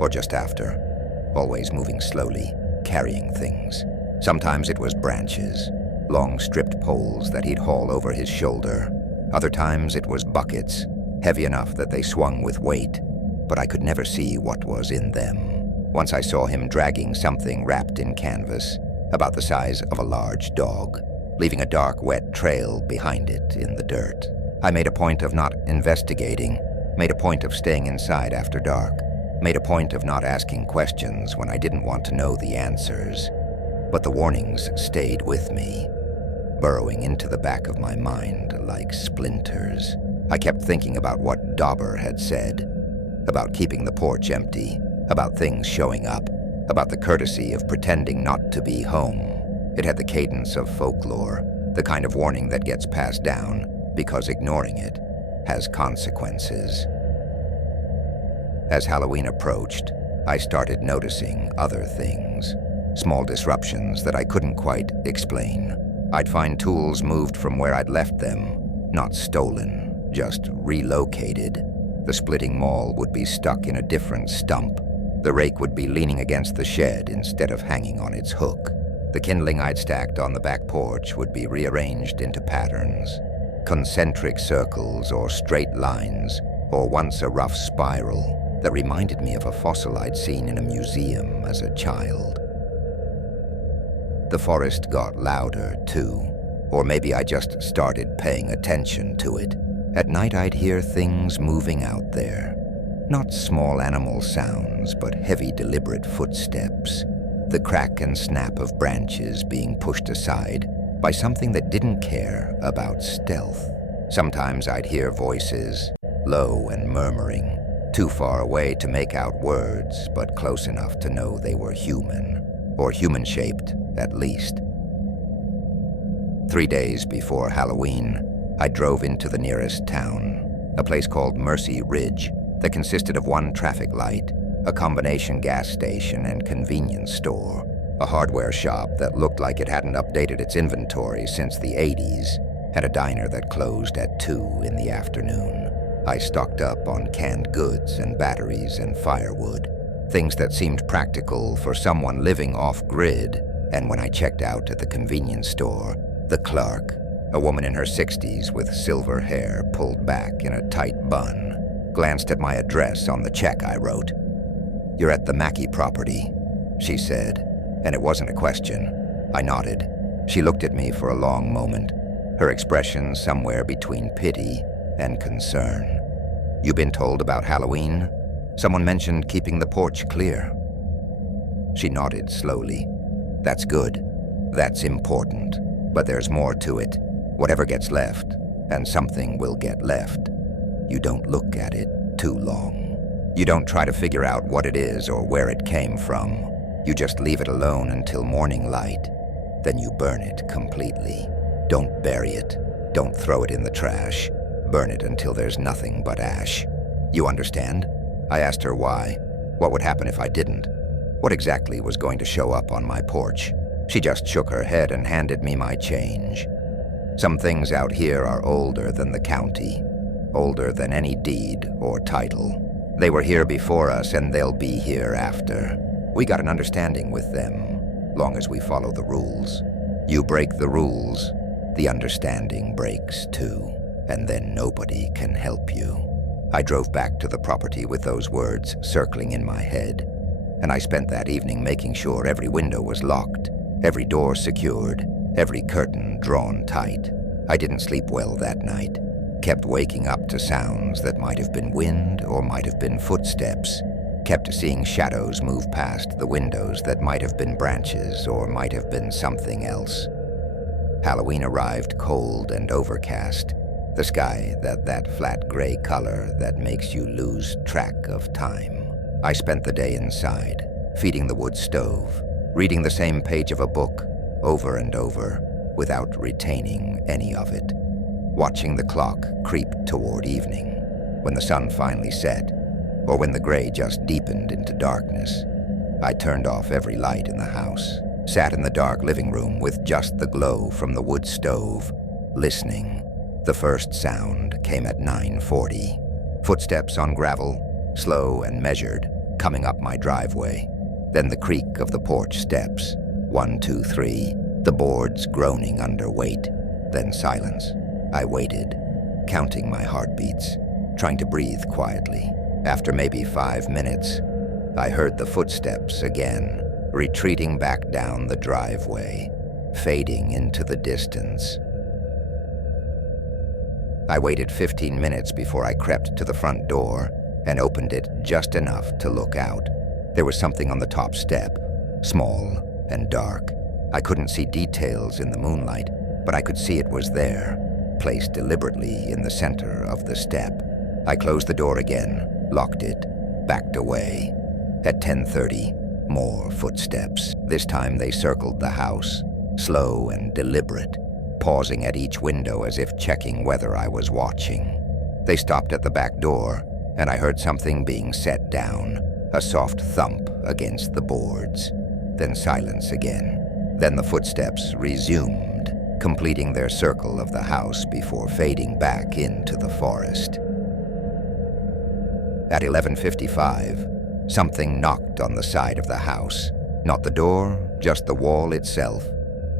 or just after, always moving slowly, carrying things. Sometimes it was branches, long stripped poles that he'd haul over his shoulder. Other times it was buckets, heavy enough that they swung with weight, but I could never see what was in them. Once I saw him dragging something wrapped in canvas, about the size of a large dog, leaving a dark, wet trail behind it in the dirt. I made a point of not investigating, made a point of staying inside after dark, made a point of not asking questions when I didn't want to know the answers. But the warnings stayed with me, burrowing into the back of my mind like splinters. I kept thinking about what Dauber had said, about keeping the porch empty, about things showing up, about the courtesy of pretending not to be home. It had the cadence of folklore, the kind of warning that gets passed down because ignoring it has consequences. As Halloween approached, I started noticing other things, small disruptions that I couldn't quite explain. I'd find tools moved from where I'd left them, not stolen, just relocated. The splitting maul would be stuck in a different stump. The rake would be leaning against the shed instead of hanging on its hook. The kindling I'd stacked on the back porch would be rearranged into patterns, concentric circles or straight lines, or once a rough spiral that reminded me of a fossil I'd seen in a museum as a child. The forest got louder, too, or maybe I just started paying attention to it. At night I'd hear things moving out there. Not small animal sounds, but heavy, deliberate footsteps. The crack and snap of branches being pushed aside by something that didn't care about stealth. Sometimes I'd hear voices, low and murmuring, too far away to make out words, but close enough to know they were human, or human-shaped, at least. 3 days before Halloween, I drove into the nearest town, a place called Mercy Ridge that consisted of one traffic light, a combination gas station and convenience store, A hardware shop that looked like it hadn't updated its inventory since the 80s, and a diner that closed at 2 in the afternoon. I stocked up on canned goods and batteries and firewood, things that seemed practical for someone living off-grid. And when I checked out at the convenience store, the clerk, a woman in her 60s with silver hair pulled back in a tight bun, glanced at my address on the check I wrote. "You're at the Mackey property," she said, and it wasn't a question. I nodded. She looked at me for a long moment, her expression somewhere between pity and concern. "You been told about Halloween? Someone mentioned keeping the porch clear." She nodded slowly. "That's good. That's important. But there's more to it. Whatever gets left, and something will get left. You don't look at it too long. You don't try to figure out what it is or where it came from. You just leave it alone until morning light. Then you burn it completely. Don't bury it. Don't throw it in the trash. Burn it until there's nothing but ash. You understand?" I asked her why. What would happen if I didn't? What exactly was going to show up on my porch? She just shook her head and handed me my change. "Some things out here are older than the county, older than any deed or title. They were here before us and they'll be here after. We got an understanding with them, long as we follow the rules. You break the rules, the understanding breaks too, and then nobody can help you." I drove back to the property with those words circling in my head, and I spent that evening making sure every window was locked, every door secured, every curtain drawn tight. I didn't sleep well that night, kept waking up to sounds that might have been wind or might have been footsteps, kept seeing shadows move past the windows that might have been branches or might have been something else. Halloween arrived cold and overcast, the sky that flat gray color that makes you lose track of time. I spent the day inside, feeding the wood stove, reading the same page of a book over and over without retaining any of it, watching the clock creep toward evening. When the sun finally set, or when the gray just deepened into darkness, I turned off every light in the house, sat in the dark living room with just the glow from the wood stove, listening. The first sound came at 9:40. Footsteps on gravel, slow and measured, coming up my driveway. Then the creak of the porch steps. 1, 2, 3, the boards groaning under weight. Then silence. I waited, counting my heartbeats, trying to breathe quietly. After maybe 5 minutes, I heard the footsteps again, retreating back down the driveway, fading into the distance. I waited 15 minutes before I crept to the front door and opened it just enough to look out. There was something on the top step, small and dark. I couldn't see details in the moonlight, but I could see it was there, placed deliberately in the center of the step. I closed the door again, locked it, backed away. At 10:30, more footsteps. This time they circled the house, slow and deliberate, pausing at each window as if checking whether I was watching. They stopped at the back door, and I heard something being set down, a soft thump against the boards. Then silence again. Then the footsteps resumed, completing their circle of the house before fading back into the forest. At 11:55, something knocked on the side of the house. Not the door, just the wall itself.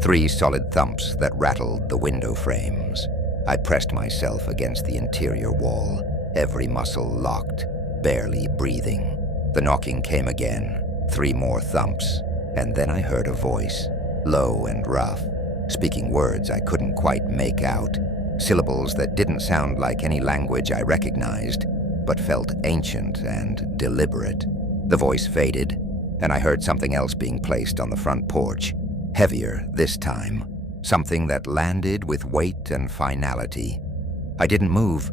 3 solid thumps that rattled the window frames. I pressed myself against the interior wall, every muscle locked, barely breathing. The knocking came again, 3 more thumps, and then I heard a voice, low and rough, speaking words I couldn't quite make out, syllables that didn't sound like any language I recognized, but felt ancient and deliberate. The voice faded, and I heard something else being placed on the front porch, heavier this time, something that landed with weight and finality. I didn't move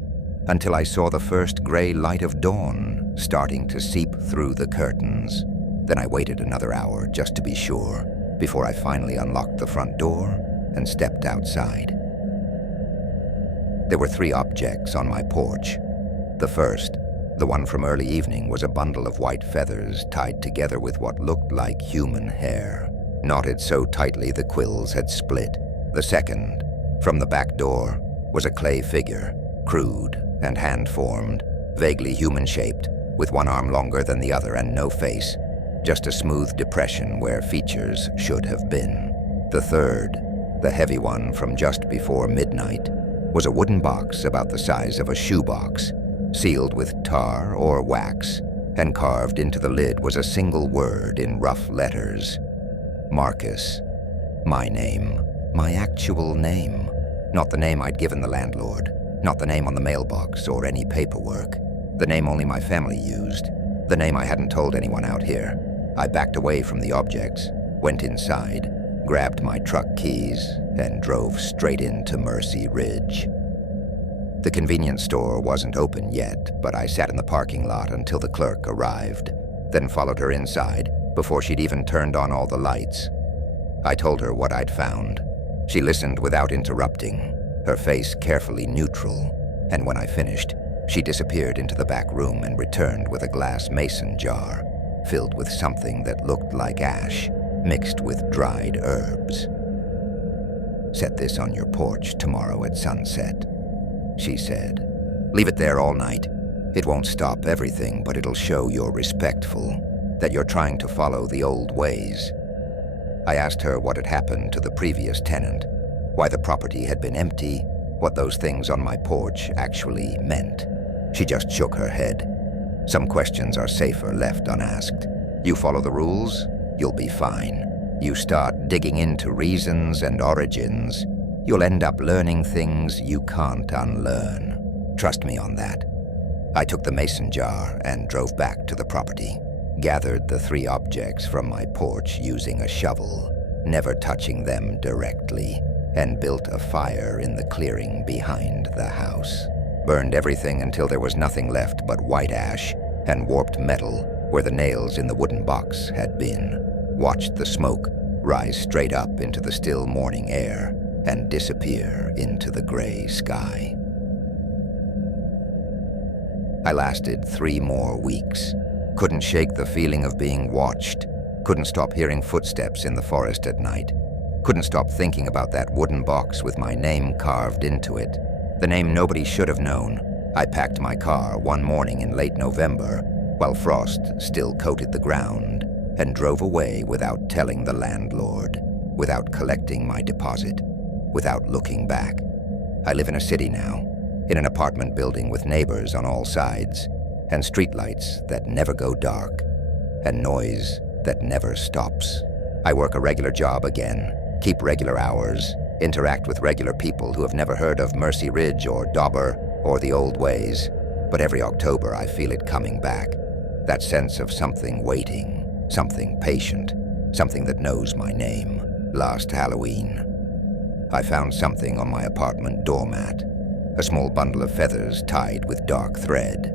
until I saw the first gray light of dawn starting to seep through the curtains. Then I waited another hour just to be sure, before I finally unlocked the front door and stepped outside. There were 3 objects on my porch. The first, the one from early evening, was a bundle of white feathers tied together with what looked like human hair. knotted so tightly the quills had split. The second, from the back door, was a clay figure, crude and hand-formed, vaguely human-shaped, with one arm longer than the other and no face, just a smooth depression where features should have been. The third, the heavy one from just before midnight, was a wooden box about the size of a shoebox, sealed with tar or wax, and carved into the lid was a single word in rough letters. Marcus. My name. My actual name. Not the name I'd given the landlord, not the name on the mailbox or any paperwork. The name only my family used, the name I hadn't told anyone out here. I backed away from the objects, went inside, grabbed my truck keys, and drove straight into Mercy Ridge. The convenience store wasn't open yet, but I sat in the parking lot until the clerk arrived, then followed her inside before she'd even turned on all the lights. I told her what I'd found. She listened without interrupting, her face carefully neutral, and when I finished, she disappeared into the back room and returned with a glass mason jar filled with something that looked like ash, mixed with dried herbs. Set this on your porch tomorrow at sunset, she said. Leave it there all night. It won't stop everything, but it'll show you're respectful, that you're trying to follow the old ways. I asked her what had happened to the previous tenant, why the property had been empty, what those things on my porch actually meant. She just shook her head. Some questions are safer left unasked. You follow the rules, you'll be fine. You start digging into reasons and origins, you'll end up learning things you can't unlearn. Trust me on that. I took the mason jar and drove back to the property, gathered the 3 objects from my porch using a shovel, never touching them directly, and built a fire in the clearing behind the house. Burned everything until there was nothing left but white ash and warped metal where the nails in the wooden box had been. Watched the smoke rise straight up into the still morning air and disappear into the gray sky. I lasted 3 more weeks. Couldn't shake the feeling of being watched. Couldn't stop hearing footsteps in the forest at night. Couldn't stop thinking about that wooden box with my name carved into it. The name nobody should have known. I packed my car one morning in late November, while frost still coated the ground, and drove away without telling the landlord, without collecting my deposit, without looking back. I live in a city now, in an apartment building with neighbors on all sides, and streetlights that never go dark, and noise that never stops. I work a regular job again, keep regular hours, interact with regular people who have never heard of Mercy Ridge or Dauber or the old ways, but every October I feel it coming back, that sense of something waiting, something patient, something that knows my name. Last Halloween, I found something on my apartment doormat, a small bundle of feathers tied with dark thread.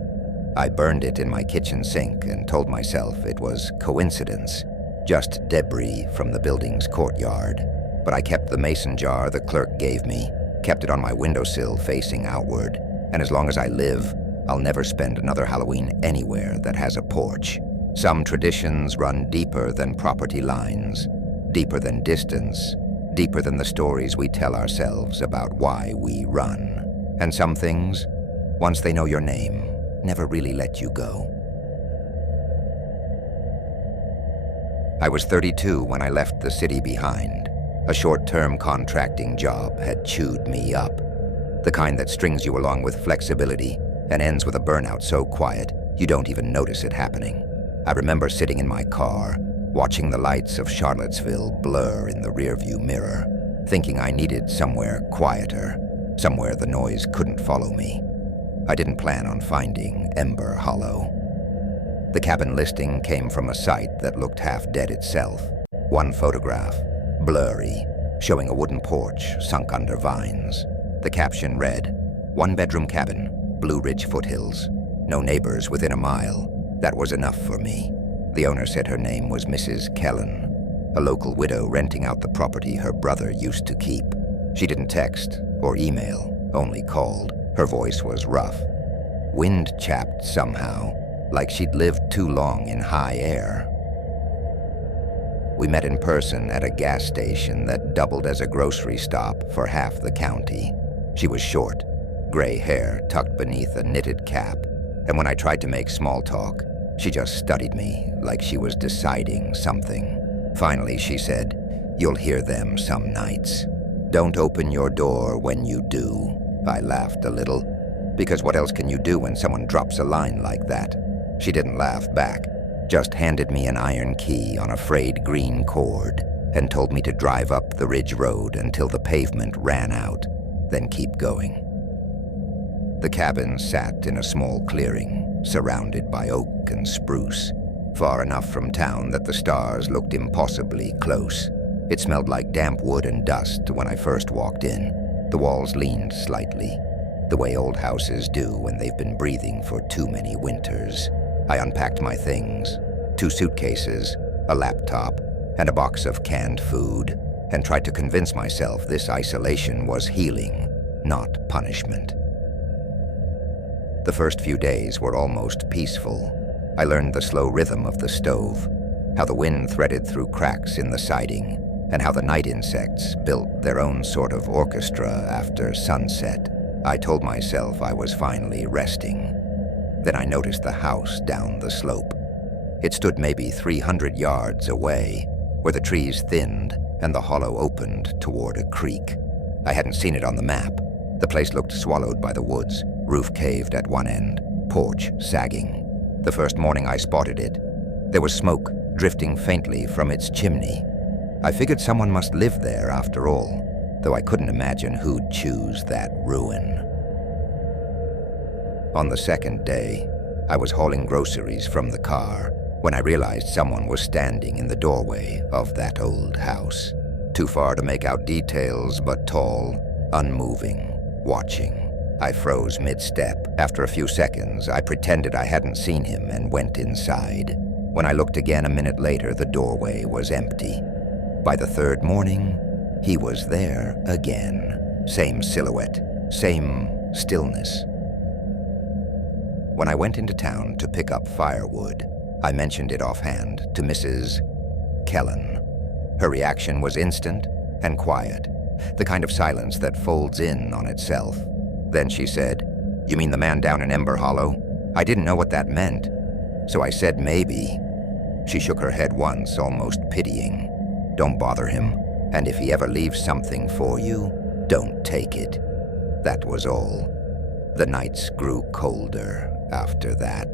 I burned it in my kitchen sink and told myself it was coincidence, just debris from the building's courtyard. But I kept the mason jar the clerk gave me, kept it on my windowsill facing outward, and as long as I live, I'll never spend another Halloween anywhere that has a porch. Some traditions run deeper than property lines, deeper than distance, deeper than the stories we tell ourselves about why we run. And some things, once they know your name, never really let you go. I was 32 when I left the city behind. A short-term contracting job had chewed me up. The kind that strings you along with flexibility and ends with a burnout so quiet you don't even notice it happening. I remember sitting in my car, watching the lights of Charlottesville blur in the rearview mirror, thinking I needed somewhere quieter, somewhere the noise couldn't follow me. I didn't plan on finding Ember Hollow. The cabin listing came from a site that looked half dead itself. One photograph, blurry, showing a wooden porch sunk under vines. The caption read, "One-bedroom cabin, Blue Ridge foothills. No neighbors within a mile." That was enough for me. The owner said her name was Mrs. Kellen, a local widow renting out the property her brother used to keep. She didn't text or email, only called. Her voice was rough, wind-chapped somehow, like she'd lived too long in high air. We met in person at a gas station that doubled as a grocery stop for half the county. She was short, gray hair tucked beneath a knitted cap, and when I tried to make small talk, she just studied me like she was deciding something. Finally, she said, "You'll hear them some nights. Don't open your door when you do." I laughed a little, because what else can you do when someone drops a line like that? She didn't laugh back, just handed me an iron key on a frayed green cord and told me to drive up the ridge road until the pavement ran out, then keep going. The cabin sat in a small clearing, surrounded by oak and spruce, far enough from town that the stars looked impossibly close. It smelled like damp wood and dust when I first walked in. The walls leaned slightly, the way old houses do when they've been breathing for too many winters. I unpacked my things, 2 suitcases, a laptop, and a box of canned food, and tried to convince myself this isolation was healing, not punishment. The first few days were almost peaceful. I learned the slow rhythm of the stove, how the wind threaded through cracks in the siding, and how the night insects built their own sort of orchestra after sunset. I told myself I was finally resting. Then I noticed the house down the slope. It stood maybe 300 yards away, where the trees thinned and the hollow opened toward a creek. I hadn't seen it on the map. The place looked swallowed by the woods, roof caved at one end, porch sagging. The first morning I spotted it, there was smoke drifting faintly from its chimney. I figured someone must live there after all, though I couldn't imagine who'd choose that ruin. On the second day, I was hauling groceries from the car when I realized someone was standing in the doorway of that old house. Too far to make out details, but tall, unmoving, watching. I froze mid-step. After a few seconds, I pretended I hadn't seen him and went inside. When I looked again a minute later, the doorway was empty. By the third morning, he was there again. Same silhouette, same stillness. When I went into town to pick up firewood, I mentioned it offhand to Mrs. Kellen. Her reaction was instant and quiet, the kind of silence that folds in on itself. Then she said, "You mean the man down in Ember Hollow?" I didn't know what that meant, so I said maybe. She shook her head once, almost pitying. "Don't bother him, and if he ever leaves something for you, don't take it." That was all. The nights grew colder after that.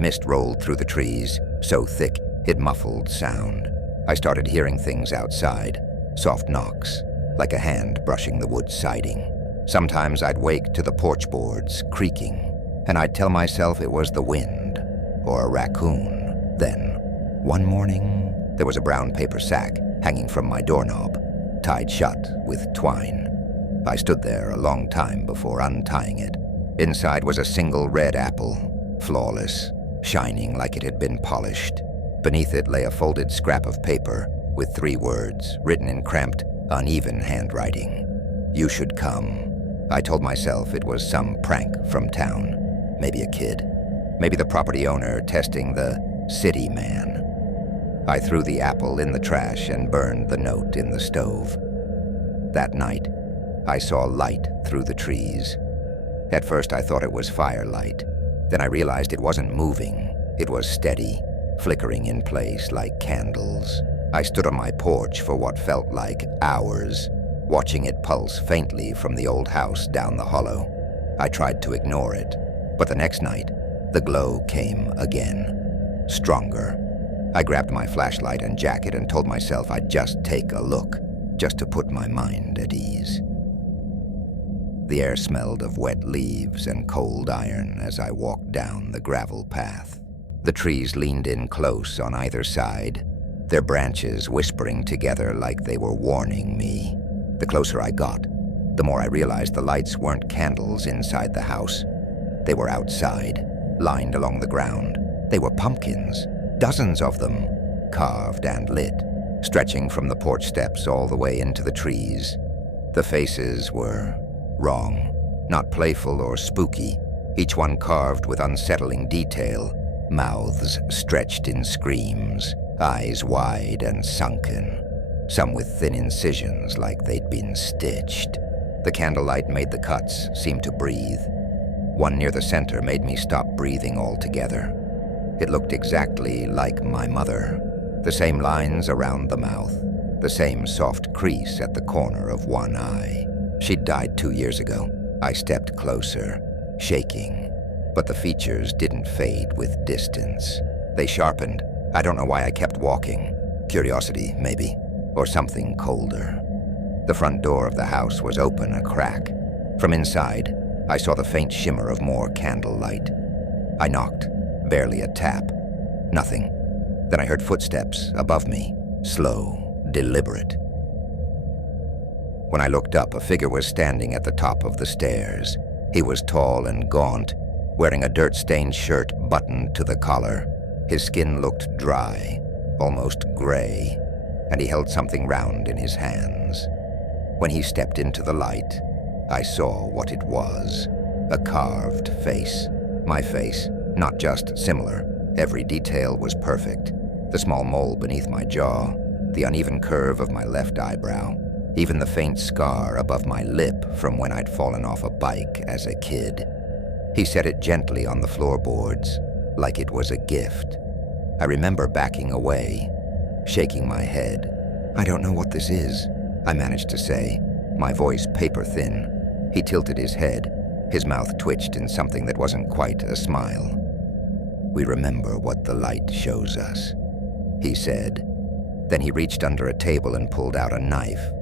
Mist rolled through the trees, so thick it muffled sound. I started hearing things outside, soft knocks, like a hand brushing the wood siding. Sometimes I'd wake to the porch boards creaking, and I'd tell myself it was the wind or a raccoon. Then, one morning, there was a brown paper sack hanging from my doorknob, tied shut with twine. I stood there a long time before untying it. Inside was a single red apple, flawless, shining like it had been polished. Beneath it lay a folded scrap of paper with 3 words written in cramped, uneven handwriting. "You should come." I told myself it was some prank from town. Maybe a kid. Maybe the property owner testing the city man. I threw the apple in the trash and burned the note in the stove. That night, I saw light through the trees. At first I thought it was firelight. Then I realized it wasn't moving. It was steady, flickering in place like candles. I stood on my porch for what felt like hours, watching it pulse faintly from the old house down the hollow. I tried to ignore it, but the next night, the glow came again, stronger. I grabbed my flashlight and jacket and told myself I'd just take a look, just to put my mind at ease. The air smelled of wet leaves and cold iron as I walked down the gravel path. The trees leaned in close on either side, their branches whispering together like they were warning me. The closer I got, the more I realized the lights weren't candles inside the house. They were outside, lined along the ground. They were pumpkins, dozens of them, carved and lit, stretching from the porch steps all the way into the trees. The faces were wrong, not playful or spooky, each one carved with unsettling detail, mouths stretched in screams, eyes wide and sunken, some with thin incisions like they'd been stitched. The candlelight made the cuts seem to breathe. One near the center made me stop breathing altogether. It looked exactly like my mother. The same lines around the mouth, the same soft crease at the corner of one eye. She'd died 2 years ago. I stepped closer, shaking, but the features didn't fade with distance. They sharpened. I don't know why I kept walking. Curiosity, maybe, or something colder. The front door of the house was open a crack. From inside, I saw the faint shimmer of more candlelight. I knocked, barely a tap. Nothing. Then I heard footsteps above me, slow, deliberate. When I looked up, a figure was standing at the top of the stairs. He was tall and gaunt, wearing a dirt-stained shirt buttoned to the collar. His skin looked dry, almost gray, and he held something round in his hands. When he stepped into the light, I saw what it was. A carved face. My face, not just similar. Every detail was perfect. The small mole beneath my jaw, the uneven curve of my left eyebrow, even the faint scar above my lip from when I'd fallen off a bike as a kid. He set it gently on the floorboards, like it was a gift. I remember backing away, shaking my head. "I don't know what this is," I managed to say, my voice paper-thin. He tilted his head. His mouth twitched in something that wasn't quite a smile. "We remember what the light shows us," he said. Then he reached under a table and pulled out a knife.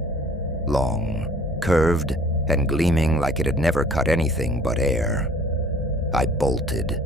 Long, curved, and gleaming like it had never cut anything but air. I bolted.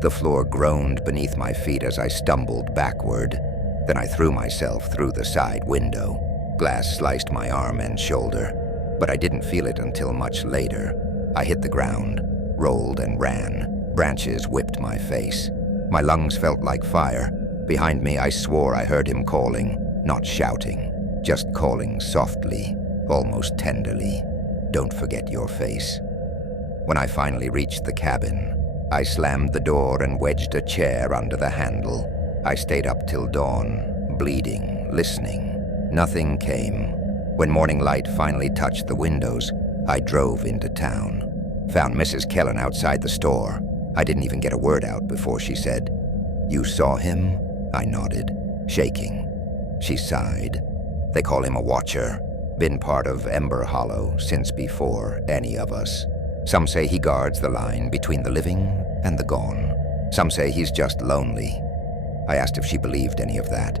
The floor groaned beneath my feet as I stumbled backward. Then I threw myself through the side window. Glass sliced my arm and shoulder, but I didn't feel it until much later. I hit the ground, rolled and ran. Branches whipped my face. My lungs felt like fire. Behind me, I swore I heard him calling, not shouting, just calling softly, almost tenderly. "Don't forget your face." When I finally reached the cabin, I slammed the door and wedged a chair under the handle. I stayed up till dawn, bleeding, listening. Nothing came. When morning light finally touched the windows, I drove into town. Found Mrs. Kellen outside the store. I didn't even get a word out before she said, "You saw him?" I nodded, shaking. She sighed. "They call him a watcher. Been part of Ember Hollow since before any of us. Some say he guards the line between the living and the gone. Some say he's just lonely." I asked if she believed any of that.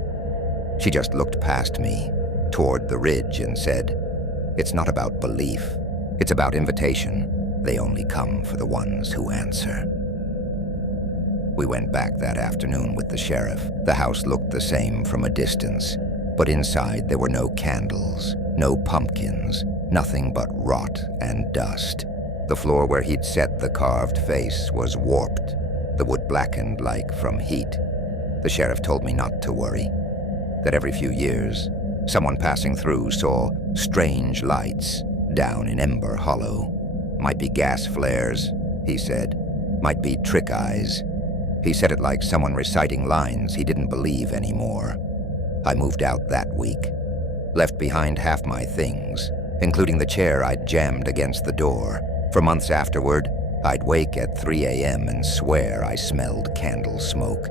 She just looked past me, toward the ridge, and said, "It's not about belief. It's about invitation. They only come for the ones who answer." We went back that afternoon with the sheriff. The house looked the same from a distance, but inside there were no candles, no pumpkins, nothing but rot and dust. The floor where he'd set the carved face was warped, the wood blackened like from heat. The sheriff told me not to worry, that every few years, someone passing through saw strange lights down in Ember Hollow. Might be gas flares, he said. Might be trick eyes. He said it like someone reciting lines he didn't believe anymore. I moved out that week. Left behind half my things, including the chair I'd jammed against the door. For months afterward, I'd wake at 3 a.m. and swear I smelled candle smoke.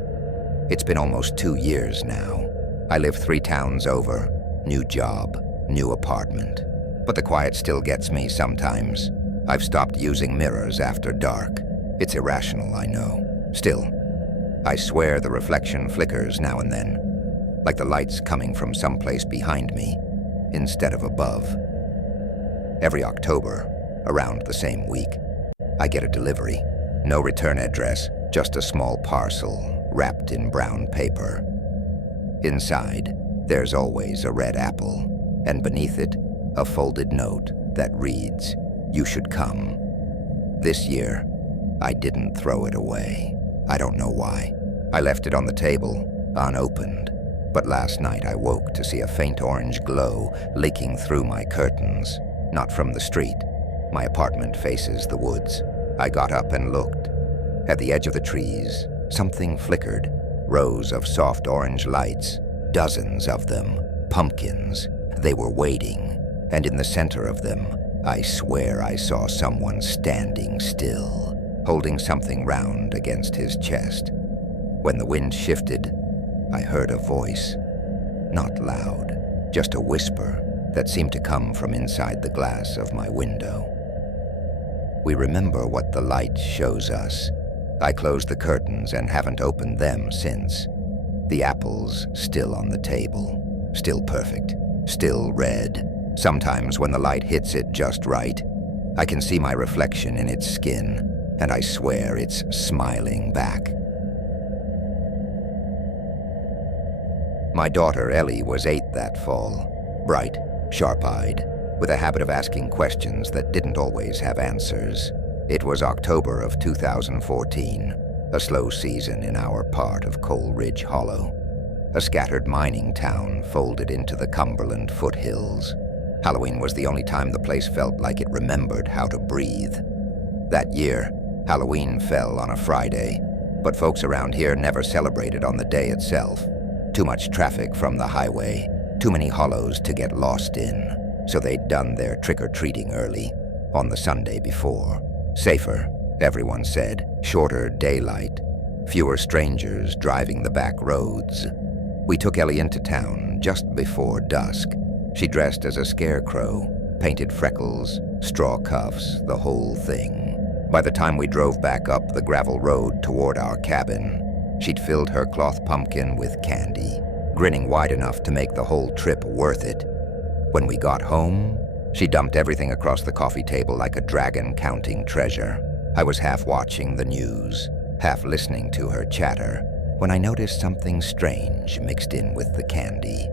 It's been almost 2 years now. I live 3 towns over. New job, new apartment. But the quiet still gets me sometimes. I've stopped using mirrors after dark. It's irrational, I know. Still, I swear the reflection flickers now and then, like the light's coming from someplace behind me instead of above. Every October, around the same week, I get a delivery. No return address, just a small parcel wrapped in brown paper. Inside, there's always a red apple, and beneath it, a folded note that reads, "You should come." This year, I didn't throw it away. I don't know why. I left it on the table, unopened. But last night I woke to see a faint orange glow leaking through my curtains. Not from the street. My apartment faces the woods. I got up and looked. At the edge of the trees, something flickered. Rows of soft orange lights, dozens of them, pumpkins. They were waiting, and in the center of them, I swear I saw someone standing still, holding something round against his chest. When the wind shifted, I heard a voice. Not loud, just a whisper that seemed to come from inside the glass of my window. We remember what the light shows us. I closed the curtains and haven't opened them since. The apples still on the table, still perfect, still red. Sometimes when the light hits it just right, I can see my reflection in its skin, and I swear it's smiling back. My daughter Ellie was 8 that fall, bright, sharp-eyed, with a habit of asking questions that didn't always have answers. It was October of 2014, a slow season in our part of Coal Ridge Hollow, a scattered mining town folded into the Cumberland foothills. Halloween was the only time the place felt like it remembered how to breathe. That year, Halloween fell on a Friday, but folks around here never celebrated on the day itself. Too much traffic from the highway, too many hollows to get lost in, so they'd done their trick-or-treating early, on the Sunday before. Safer, everyone said, shorter daylight, fewer strangers driving the back roads. We took Ellie into town just before dusk. She dressed as a scarecrow, painted freckles, straw cuffs, the whole thing. By the time we drove back up the gravel road toward our cabin, she'd filled her cloth pumpkin with candy, grinning wide enough to make the whole trip worth it. When we got home, she dumped everything across the coffee table like a dragon counting treasure. I was half watching the news, half listening to her chatter, when I noticed something strange mixed in with the candy.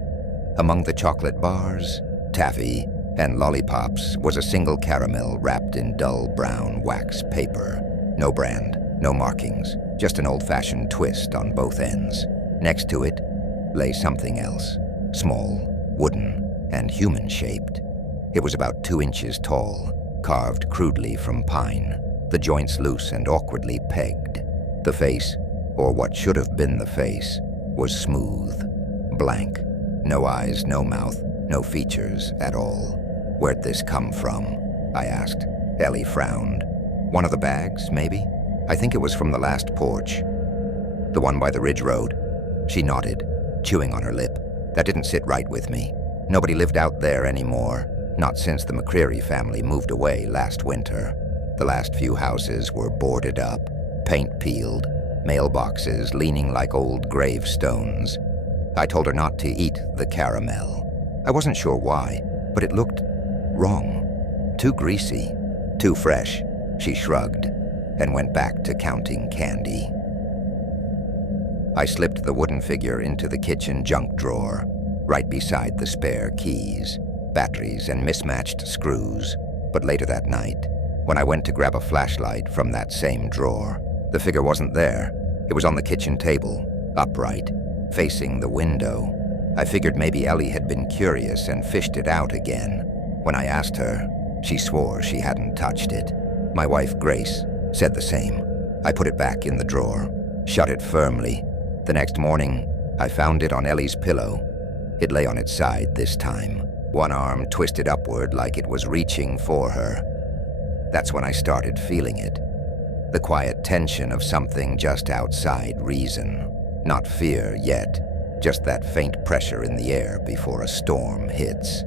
Among the chocolate bars, taffy, and lollipops was a single caramel wrapped in dull brown wax paper. No brand, no markings, just an old-fashioned twist on both ends. Next to it lay something else, small, wooden, and human-shaped. It was about 2 inches tall, carved crudely from pine, the joints loose and awkwardly pegged. The face, or what should have been the face, was smooth, blank. No eyes, no mouth, no features at all. Where'd this come from? I asked. Ellie frowned. One of the bags, maybe? I think it was from the last porch. The one by the ridge road. She nodded, chewing on her lip. That didn't sit right with me. Nobody lived out there anymore, not since the McCreary family moved away last winter. The last few houses were boarded up, paint peeled, mailboxes leaning like old gravestones. I told her not to eat the caramel. I wasn't sure why, but it looked wrong. Too greasy, too fresh. She shrugged and went back to counting candy. I slipped the wooden figure into the kitchen junk drawer, right beside the spare keys, batteries, and mismatched screws. But later that night, when I went to grab a flashlight from that same drawer, the figure wasn't there. It was on the kitchen table, upright, facing the window. I figured maybe Ellie had been curious and fished it out again. When I asked her, she swore she hadn't touched it. My wife, Grace, said the same. I put it back in the drawer, shut it firmly. The next morning, I found it on Ellie's pillow. It lay on its side this time, one arm twisted upward like it was reaching for her. That's when I started feeling it. The quiet tension of something just outside reason. Not fear yet, just that faint pressure in the air before a storm hits.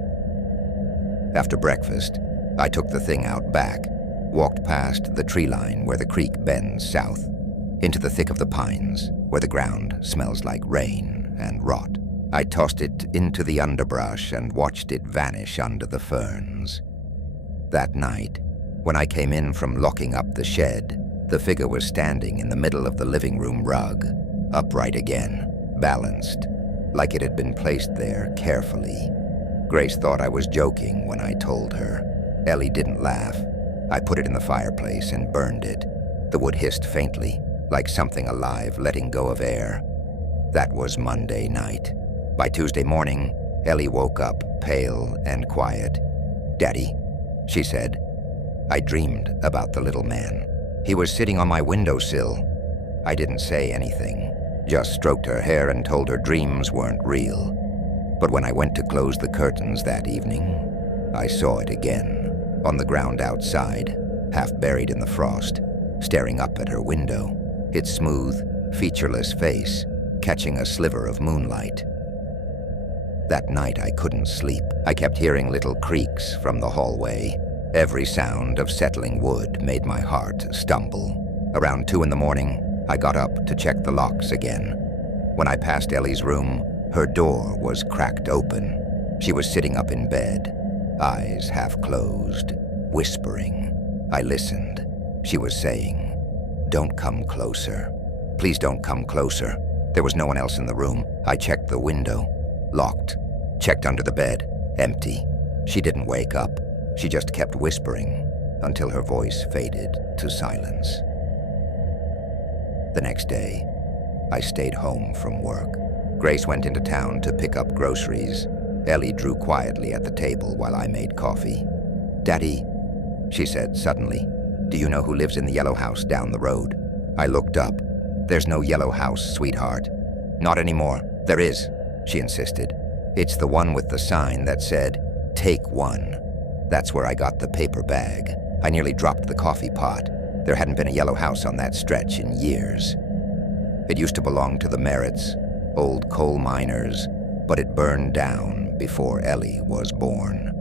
After breakfast, I took the thing out back, walked past the tree line where the creek bends south, into the thick of the pines, where the ground smells like rain and rot. I tossed it into the underbrush and watched it vanish under the ferns. That night, when I came in from locking up the shed, the figure was standing in the middle of the living room rug, upright again, balanced, like it had been placed there carefully. Grace thought I was joking when I told her. Ellie didn't laugh. I put it in the fireplace and burned it. The wood hissed faintly, like something alive letting go of air. That was Monday night. By Tuesday morning, Ellie woke up, pale and quiet. "Daddy," she said. I dreamed about the little man. He was sitting on my windowsill. I didn't say anything. just stroked her hair and told her dreams weren't real. But when I went to close the curtains that evening, I saw it again, on the ground outside, half buried in the frost, staring up at her window, its smooth, featureless face catching a sliver of moonlight. That night I couldn't sleep. I kept hearing little creaks from the hallway. Every sound of settling wood made my heart stumble. Around 2 a.m, I got up to check the locks again. When I passed Ellie's room, her door was cracked open. She was sitting up in bed, eyes half closed, whispering. I listened. She was saying, "Don't come closer. Please don't come closer." There was no one else in the room. I checked the window. Locked. Checked under the bed. Empty. She didn't wake up. She just kept whispering until her voice faded to silence. The next day, I stayed home from work. Grace went into town to pick up groceries. Ellie drew quietly at the table while I made coffee. "Daddy," she said suddenly, "do you know who lives in the yellow house down the road?" I looked up. "There's no yellow house, sweetheart." "Not anymore." "There is," she insisted. "It's the one with the sign that said, 'Take one.' That's where I got the paper bag. I nearly dropped the coffee pot. There hadn't been a yellow house on that stretch in years. It used to belong to the Merritts, old coal miners, but it burned down before Ellie was born."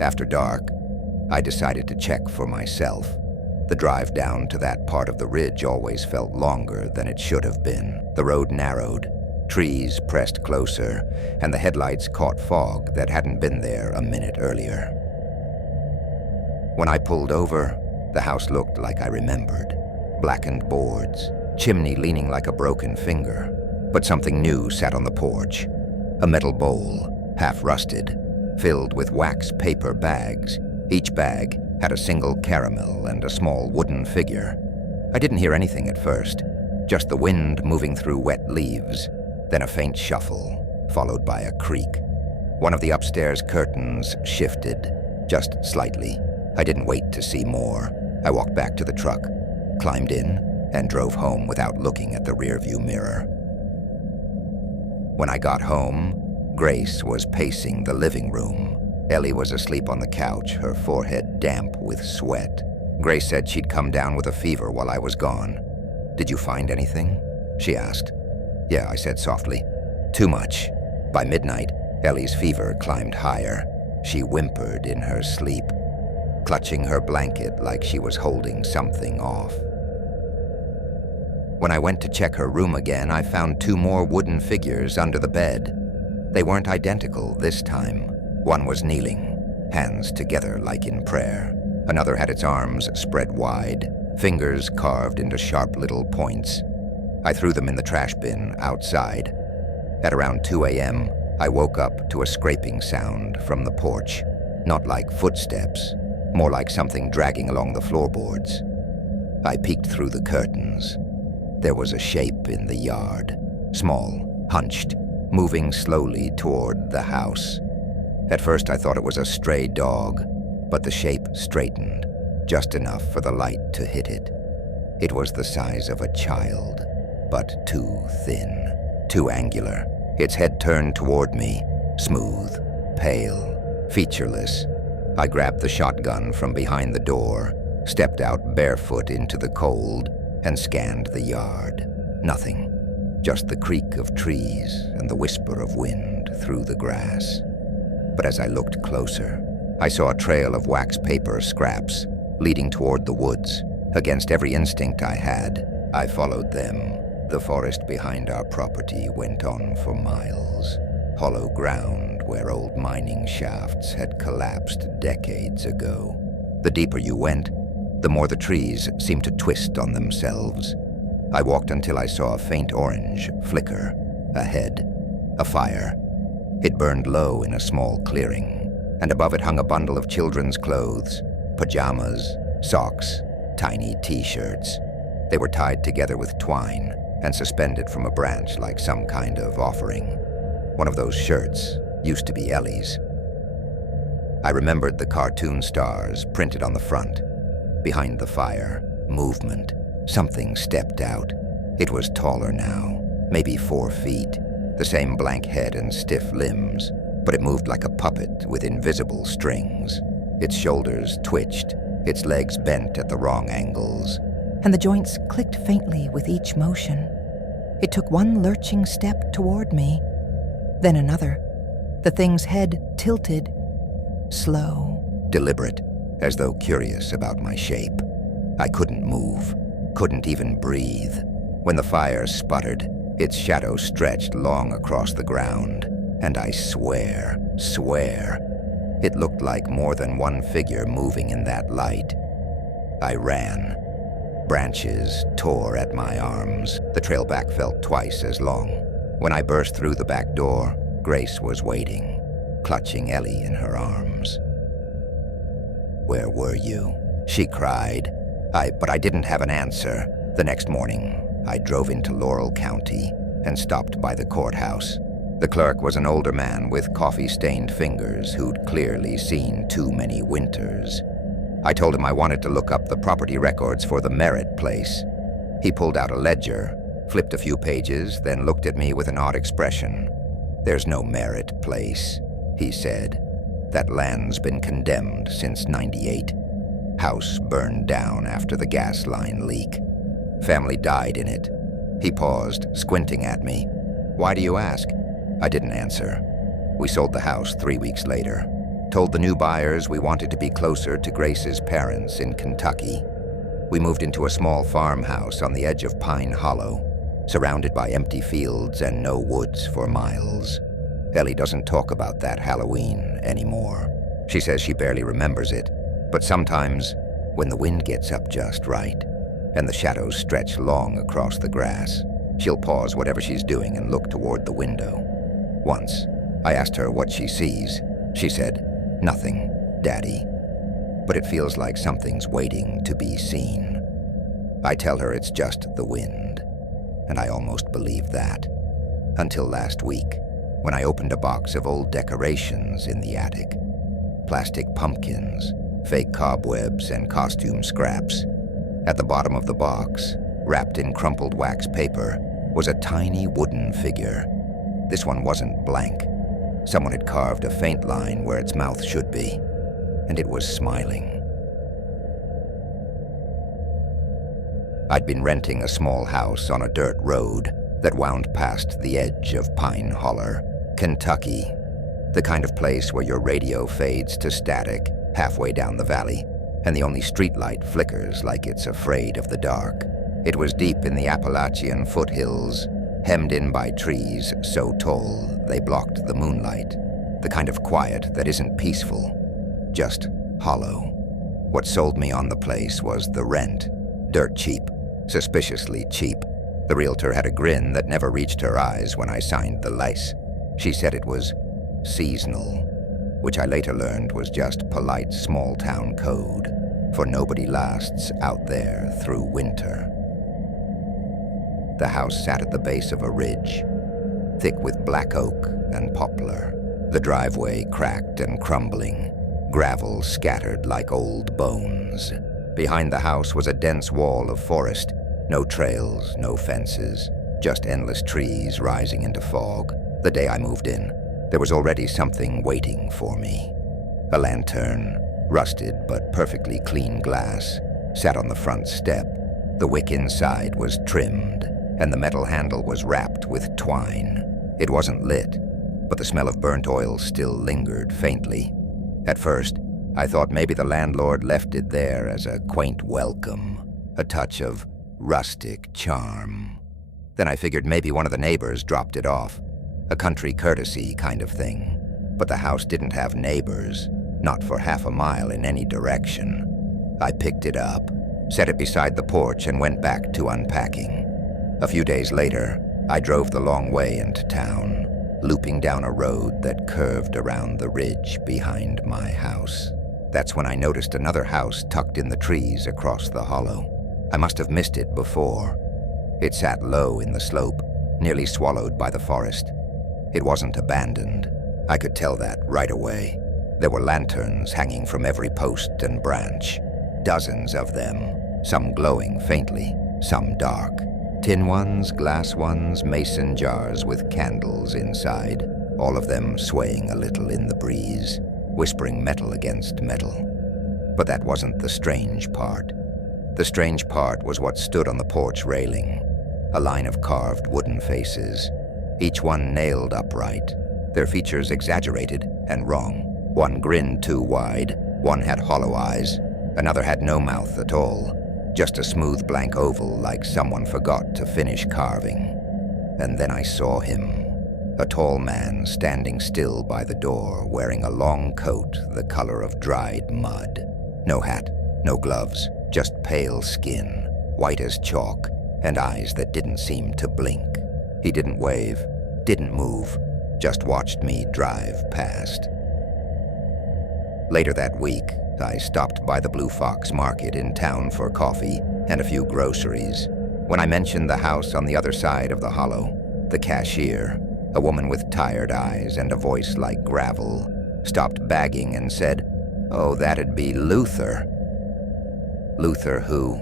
After dark, I decided to check for myself. The drive down to that part of the ridge always felt longer than it should have been. The road narrowed, trees pressed closer, and the headlights caught fog that hadn't been there a minute earlier. When I pulled over, the house looked like I remembered. Blackened boards, chimney leaning like a broken finger. But something new sat on the porch. A metal bowl, half rusted, filled with wax paper bags. Each bag had a single caramel and a small wooden figure. I didn't hear anything at first, just the wind moving through wet leaves, then a faint shuffle, followed by a creak. One of the upstairs curtains shifted, just slightly. I didn't wait to see more. I walked back to the truck, climbed in, and drove home without looking at the rearview mirror. When I got home, Grace was pacing the living room. Ellie was asleep on the couch, her forehead damp with sweat. Grace said she'd come down with a fever while I was gone. "Did you find anything?" she asked. "Yeah," I said softly. "Too much." By midnight, Ellie's fever climbed higher. She whimpered in her sleep, clutching her blanket like she was holding something off. When I went to check her room again, I found 2 more wooden figures under the bed. They weren't identical this time. One was kneeling, hands together like in prayer. Another had its arms spread wide, fingers carved into sharp little points. I threw them in the trash bin outside. At around 2 a.m., I woke up to a scraping sound from the porch. Not like footsteps, more like something dragging along the floorboards. I peeked through the curtains. There was a shape in the yard, small, hunched, moving slowly toward the house. At first I thought it was a stray dog, but the shape straightened, just enough for the light to hit it. It was the size of a child, but too thin, too angular. Its head turned toward me, smooth, pale, featureless. I grabbed the shotgun from behind the door, stepped out barefoot into the cold, and scanned the yard. Nothing, just the creak of trees and the whisper of wind through the grass. But as I looked closer, I saw a trail of wax paper scraps leading toward the woods. Against every instinct I had, I followed them. The forest behind our property went on for miles. Hollow ground where old mining shafts had collapsed decades ago. The deeper you went, the more the trees seemed to twist on themselves. I walked until I saw a faint orange flicker ahead. A fire. It burned low in a small clearing, and above it hung a bundle of children's clothes, pajamas, socks, tiny t-shirts. They were tied together with twine and suspended from a branch like some kind of offering. One of those shirts used to be Ellie's. I remembered the cartoon stars printed on the front. Behind the fire, movement. Something stepped out. It was taller now, maybe 4 feet, the same blank head and stiff limbs, but it moved like a puppet with invisible strings. Its shoulders twitched, its legs bent at the wrong angles, and the joints clicked faintly with each motion. It took one lurching step toward me, then another. The thing's head tilted, slow, deliberate, as though curious about my shape. I couldn't move, couldn't even breathe. When the fire sputtered, its shadow stretched long across the ground, and I swear, it looked like more than one figure moving in that light. I ran. Branches tore at my arms. The trail back felt twice as long. When I burst through the back door, Grace was waiting, clutching Ellie in her arms. "Where were you?" she cried. But I didn't have an answer. The next morning, I drove into Laurel County and stopped by the courthouse. The clerk was an older man with coffee-stained fingers who'd clearly seen too many winters. I told him I wanted to look up the property records for the Merritt place. He pulled out a ledger, flipped a few pages, then looked at me with an odd expression. "There's no Merritt place," he said. "That land's been condemned since '98. House burned down after the gas line leak. Family died in it." He paused, squinting at me. "Why do you ask?" I didn't answer. We sold the house 3 weeks later. Told the new buyers we wanted to be closer to Grace's parents in Kentucky. We moved into a small farmhouse on the edge of Pine Hollow, surrounded by empty fields and no woods for miles. Ellie doesn't talk about that Halloween anymore. She says she barely remembers it, but sometimes, when the wind gets up just right, and the shadows stretch long across the grass, she'll pause whatever she's doing and look toward the window. Once, I asked her what she sees. She said, "Nothing, Daddy, but it feels like something's waiting to be seen." I tell her it's just the wind, and I almost believe that. Until last week, when I opened a box of old decorations in the attic. Plastic pumpkins, fake cobwebs, and costume scraps. At the bottom of the box, wrapped in crumpled wax paper, was a tiny wooden figure. This one wasn't blank. Someone had carved a faint line where its mouth should be, and it was smiling. I'd been renting a small house on a dirt road that wound past the edge of Pine Holler, Kentucky, the kind of place where your radio fades to static halfway down the valley, and the only streetlight flickers like it's afraid of the dark. It was deep in the Appalachian foothills, hemmed in by trees so tall they blocked the moonlight, the kind of quiet that isn't peaceful, just hollow. What sold me on the place was the rent, dirt cheap, suspiciously cheap. The realtor had a grin that never reached her eyes when I signed the lease. She said it was seasonal, which I later learned was just polite small-town code, for nobody lasts out there through winter. The house sat at the base of a ridge, thick with black oak and poplar. The driveway cracked and crumbling, gravel scattered like old bones. Behind the house was a dense wall of forest, no trails, no fences, just endless trees rising into fog. The day I moved in, there was already something waiting for me. A lantern, rusted but perfectly clean glass, sat on the front step. The wick inside was trimmed, and the metal handle was wrapped with twine. It wasn't lit, but the smell of burnt oil still lingered faintly. At first, I thought maybe the landlord left it there as a quaint welcome, a touch of rustic charm. Then I figured maybe one of the neighbors dropped it off, a country courtesy kind of thing. But the house didn't have neighbors, not for half a mile in any direction. I picked it up, set it beside the porch, and went back to unpacking. A few days later, I drove the long way into town, looping down a road that curved around the ridge behind my house. That's when I noticed another house tucked in the trees across the hollow. I must have missed it before. It sat low in the slope, nearly swallowed by the forest. It wasn't abandoned. I could tell that right away. There were lanterns hanging from every post and branch, dozens of them, some glowing faintly, some dark. Tin ones, glass ones, mason jars with candles inside, all of them swaying a little in the breeze, whispering metal against metal. But that wasn't the strange part. The strange part was what stood on the porch railing, a line of carved wooden faces, each one nailed upright, their features exaggerated and wrong. One grinned too wide, one had hollow eyes, another had no mouth at all, just a smooth blank oval like someone forgot to finish carving. And then I saw him, a tall man standing still by the door, wearing a long coat the color of dried mud. No hat, no gloves, just pale skin, white as chalk, and eyes that didn't seem to blink. He didn't wave, didn't move, just watched me drive past. Later that week, I stopped by the Blue Fox Market in town for coffee and a few groceries. When I mentioned the house on the other side of the hollow, the cashier, a woman with tired eyes and a voice like gravel, stopped bagging and said, "Oh, that'd be Luther." "Luther who?"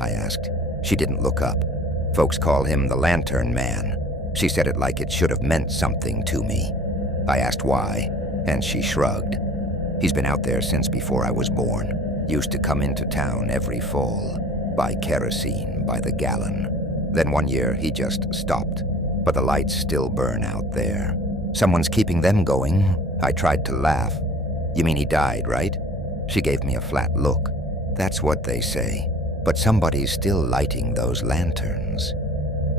I asked. She didn't look up. "Folks call him the Lantern Man." She said it like it should have meant something to me. I asked why, and she shrugged. "He's been out there since before I was born. Used to come into town every fall, buy kerosene by the gallon. Then one year he just stopped, but the lights still burn out there. Someone's keeping them going." I tried to laugh. "You mean he died, right?" She gave me a flat look. "That's what they say, but somebody's still lighting those lanterns."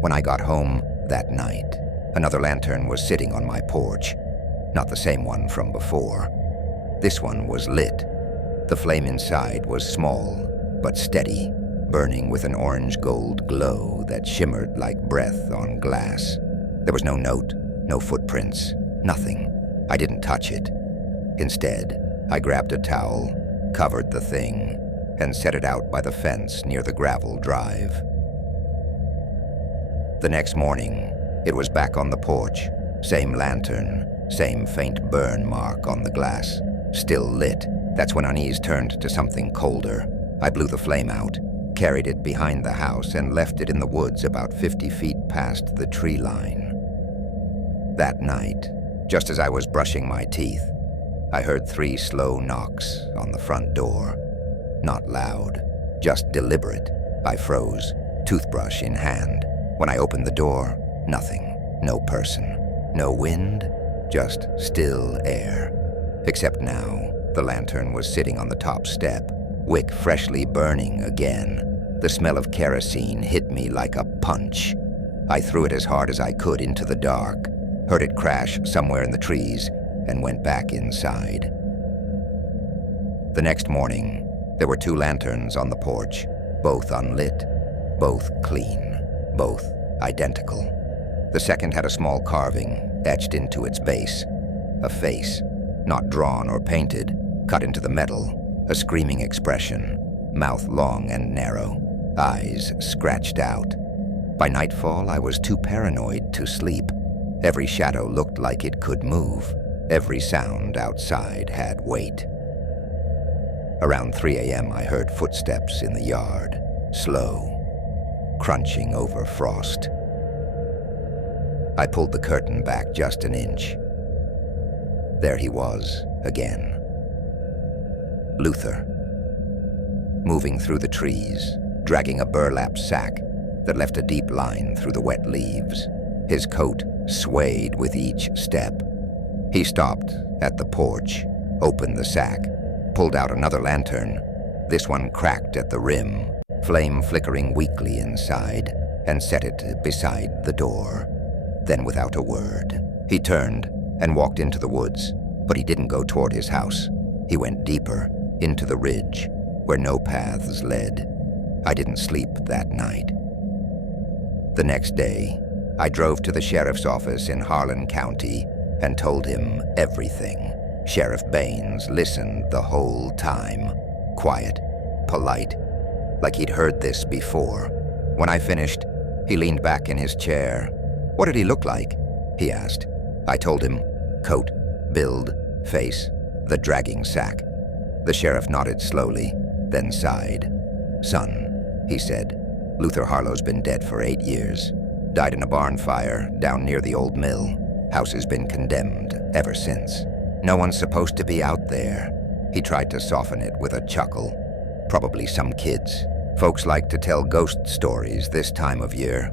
When I got home that night, another lantern was sitting on my porch. Not the same one from before. This one was lit. The flame inside was small, but steady, burning with an orange-gold glow that shimmered like breath on glass. There was no note, no footprints, nothing. I didn't touch it. Instead, I grabbed a towel, covered the thing, and set it out by the fence near the gravel drive. The next morning, it was back on the porch. Same lantern, same faint burn mark on the glass. Still lit. That's when unease turned to something colder. I blew the flame out, carried it behind the house, and left it in the woods about 50 feet past the tree line. That night, just as I was brushing my teeth, I heard 3 slow knocks on the front door. Not loud, just deliberate. I froze, toothbrush in hand. When I opened the door, nothing. No person. No wind, just still air. Except now, the lantern was sitting on the top step, wick freshly burning again. The smell of kerosene hit me like a punch. I threw it as hard as I could into the dark, heard it crash somewhere in the trees, and went back inside. The next morning, there were 2 lanterns on the porch, both unlit, both clean, both identical. The second had a small carving etched into its base, a face, not drawn or painted, cut into the metal, a screaming expression, mouth long and narrow, eyes scratched out. By nightfall, I was too paranoid to sleep. Every shadow looked like it could move. Every sound outside had weight. Around 3 a.m., I heard footsteps in the yard, slow, crunching over frost. I pulled the curtain back just an inch. There he was, again. Luther. Moving through the trees, dragging a burlap sack that left a deep line through the wet leaves. His coat swayed with each step. He stopped at the porch, opened the sack, pulled out another lantern. This one cracked at the rim, flame flickering weakly inside, and set it beside the door. Then, without a word, he turned and walked into the woods, but he didn't go toward his house. He went deeper, into the ridge, where no paths led. I didn't sleep that night. The next day, I drove to the sheriff's office in Harlan County and told him everything. Sheriff Baines listened the whole time, quiet, polite, like he'd heard this before. When I finished, he leaned back in his chair. "What did he look like?" he asked. I told him, coat, build, face, the dragging sack. The sheriff nodded slowly, then sighed. "Son," he said, Luther Harlow's been dead for 8 years. Died in a barn fire down near the old mill. House has been condemned ever since. No one's supposed to be out there. He tried to soften it with a chuckle. Probably some kids. Folks like to tell ghost stories this time of year.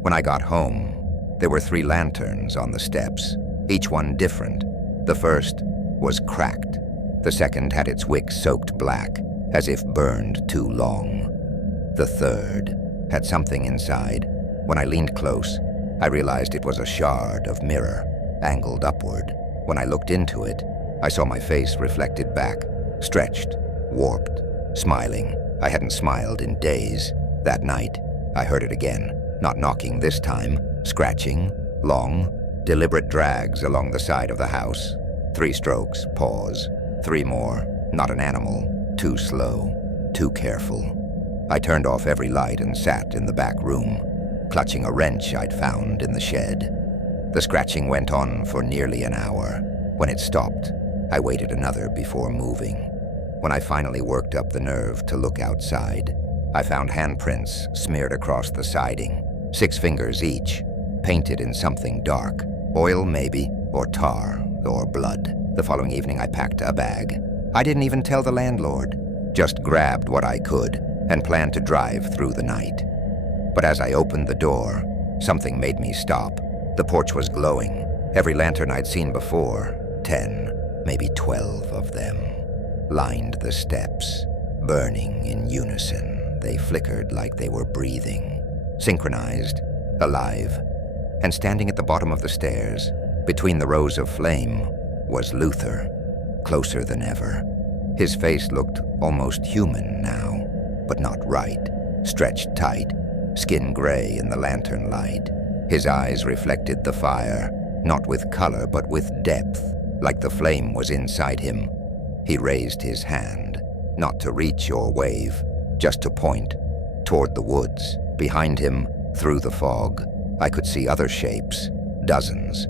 When I got home, there were 3 lanterns on the steps, each one different. The first was cracked. The second had its wick soaked black, as if burned too long. The third had something inside. When I leaned close, I realized it was a shard of mirror, angled upward. When I looked into it, I saw my face reflected back, stretched, warped, smiling. I hadn't smiled in days. That night, I heard it again, not knocking this time, scratching, long, deliberate drags along the side of the house. 3 strokes, pause, 3 more, not an animal, too slow, too careful. I turned off every light and sat in the back room, clutching a wrench I'd found in the shed. The scratching went on for nearly an hour. When it stopped, I waited another before moving. When I finally worked up the nerve to look outside, I found handprints smeared across the siding, 6 fingers each, painted in something dark. Oil, maybe, or tar, or blood. The following evening, I packed a bag. I didn't even tell the landlord, just grabbed what I could and planned to drive through the night. But as I opened the door, something made me stop. The porch was glowing. Every lantern I'd seen before, 10, maybe 12 of them, lined the steps, burning in unison. They flickered like they were breathing, synchronized, alive. And standing at the bottom of the stairs, between the rows of flame, was Luther, closer than ever. His face looked almost human now, but not right, stretched tight, skin gray in the lantern light. His eyes reflected the fire, not with color but with depth, like the flame was inside him. He raised his hand, not to reach or wave, just to point, toward the woods. Behind him, through the fog, I could see other shapes, dozens,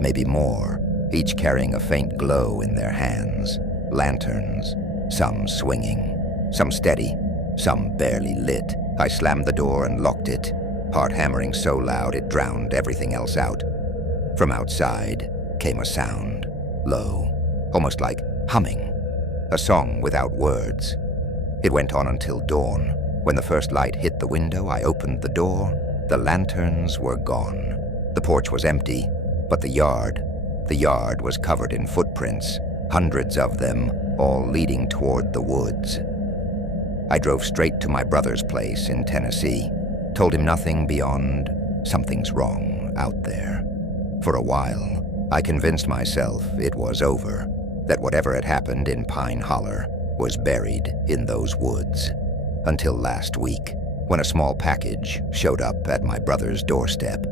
maybe more, each carrying a faint glow in their hands. Lanterns, some swinging, some steady, some barely lit. I slammed the door and locked it, heart hammering so loud it drowned everything else out. From outside came a sound, low, almost like humming, a song without words. It went on until dawn. When the first light hit the window, I opened the door. The lanterns were gone. The porch was empty, but the yard was covered in footprints, hundreds of them, all leading toward the woods. I drove straight to my brother's place in Tennessee, told him nothing beyond something's wrong out there. For a while, I convinced myself it was over, that whatever had happened in Pine Holler was buried in those woods. Until last week, when a small package showed up at my brother's doorstep.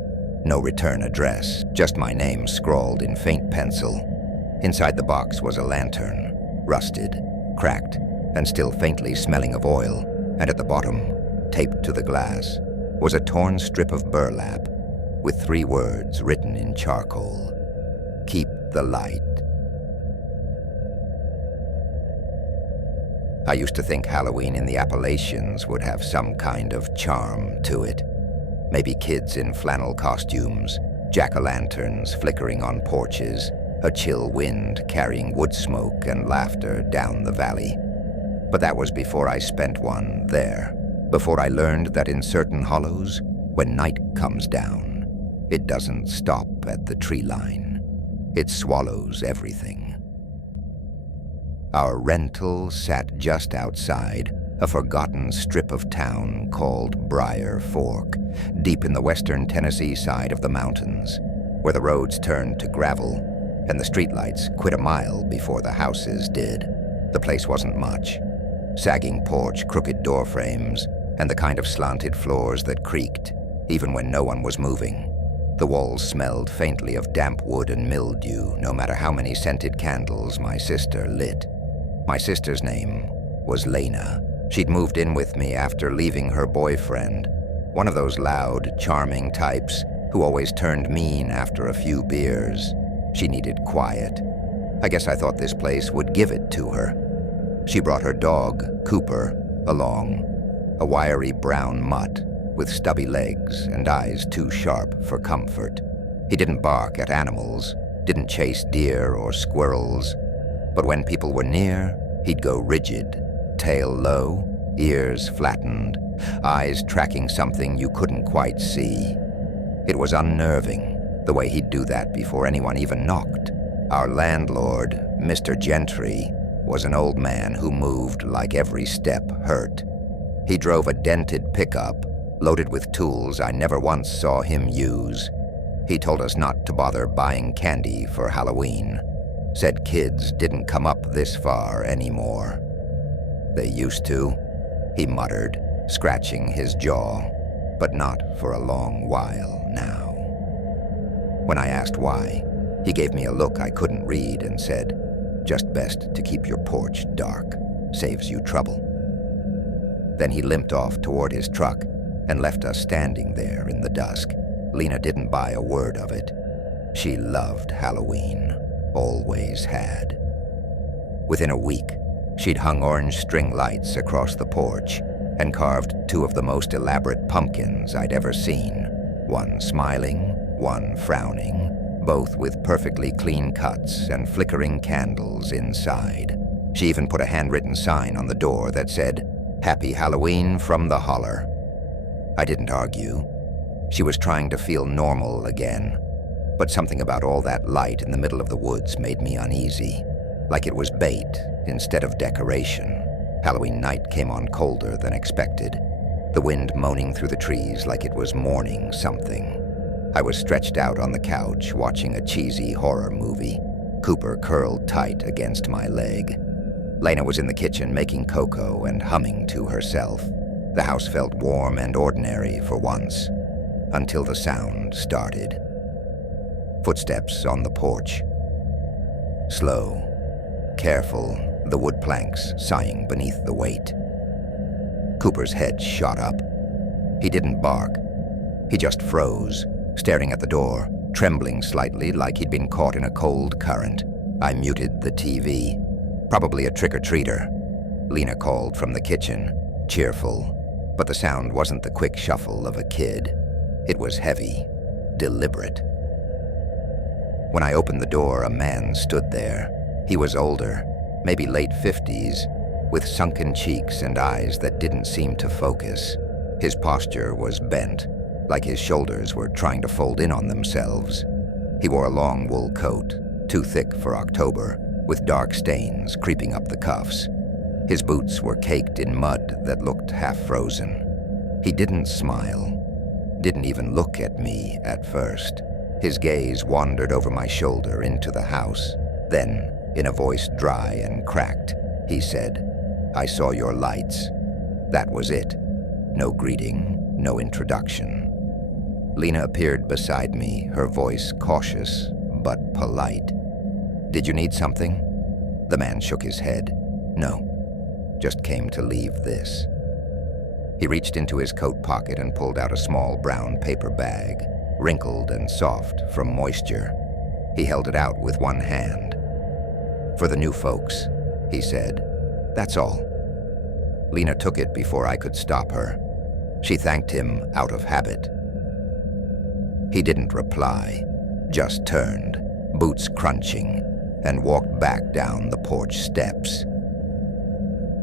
No return address, just my name scrawled in faint pencil. Inside the box was a lantern, rusted, cracked, and still faintly smelling of oil, and at the bottom, taped to the glass, was a torn strip of burlap with 3 words written in charcoal: "Keep the light." I used to think Halloween in the Appalachians would have some kind of charm to it. Maybe kids in flannel costumes, jack-o'-lanterns flickering on porches, a chill wind carrying wood smoke and laughter down the valley. But that was before I spent one there, before I learned that in certain hollows, when night comes down, it doesn't stop at the tree line. It swallows everything. Our rental sat just outside a forgotten strip of town called Briar Fork, deep in the western Tennessee side of the mountains, where the roads turned to gravel and the streetlights quit a mile before the houses did. The place wasn't much. Sagging porch, crooked door frames, and the kind of slanted floors that creaked, even when no one was moving. The walls smelled faintly of damp wood and mildew, no matter how many scented candles my sister lit. My sister's name was Lena. She'd moved in with me after leaving her boyfriend, one of those loud, charming types who always turned mean after a few beers. She needed quiet. I guess I thought this place would give it to her. She brought her dog, Cooper, along. a wiry brown mutt with stubby legs and eyes too sharp for comfort. He didn't bark at animals, didn't chase deer or squirrels, but when people were near, he'd go rigid, tail low, ears flattened, eyes tracking something you couldn't quite see. It was unnerving, the way he'd do that before anyone even knocked. Our landlord, Mr. Gentry, was an old man who moved like every step hurt. He drove a dented pickup, loaded with tools I never once saw him use. He told us not to bother buying candy for Halloween. Said kids didn't come up this far anymore. They used to, he muttered, scratching his jaw, but not for a long while now. When I asked why, he gave me a look I couldn't read and said, "Just best to keep your porch dark. Saves you trouble." Then he limped off toward his truck and left us standing there in the dusk. Lena didn't buy a word of it. She loved Halloween, always had. Within a week, she'd hung orange string lights across the porch and carved two of the most elaborate pumpkins I'd ever seen, one smiling, one frowning, both with perfectly clean cuts and flickering candles inside. She even put a handwritten sign on the door that said, "Happy Halloween from the Holler." I didn't argue. She was trying to feel normal again, but something about all that light in the middle of the woods made me uneasy, like it was bait instead of decoration. Halloween night came on colder than expected, the wind moaning through the trees like it was mourning something. I was stretched out on the couch watching a cheesy horror movie, Cooper curled tight against my leg. Lena was in the kitchen making cocoa and humming to herself. The house felt warm and ordinary for once, until the sound started. Footsteps on the porch. Slow, careful, the wood planks sighing beneath the weight. Cooper's head shot up. He didn't bark. He just froze, staring at the door, trembling slightly like he'd been caught in a cold current. I muted the TV. Probably a trick-or-treater. Lena called from the kitchen, cheerful, but the sound wasn't the quick shuffle of a kid. It was heavy, deliberate. When I opened the door, a man stood there. He was older, maybe late 50s, with sunken cheeks and eyes that didn't seem to focus. His posture was bent, like his shoulders were trying to fold in on themselves. He wore a long wool coat, too thick for October, with dark stains creeping up the cuffs. His boots were caked in mud that looked half frozen. He didn't smile, didn't even look at me at first. His gaze wandered over my shoulder into the house. Then, in a voice dry and cracked, he said, "I saw your lights." That was it. No greeting, no introduction. Lena appeared beside me, her voice cautious but polite. "Did you need something?" The man shook his head. "No, just came to leave this." He reached into his coat pocket and pulled out a small brown paper bag, wrinkled and soft from moisture. He held it out with one hand. "For the new folks," he said. "That's all." Lena took it before I could stop her. She thanked him out of habit. He didn't reply, just turned, boots crunching, and walked back down the porch steps.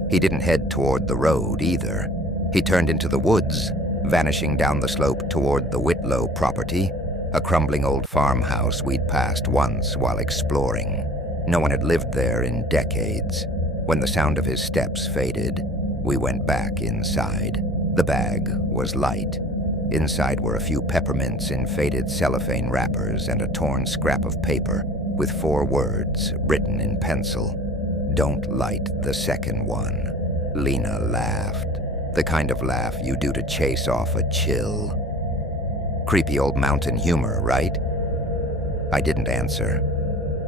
He didn't head toward the road either. He turned into the woods, vanishing down the slope toward the Whitlow property, a crumbling old farmhouse we'd passed once while exploring. No one had lived there in decades. When the sound of his steps faded, we went back inside. The bag was light. Inside were a few peppermints in faded cellophane wrappers and a torn scrap of paper with 4 words written in pencil. "Don't light the second one." Lena laughed, the kind of laugh you do to chase off a chill. Creepy old mountain humor, right? I didn't answer.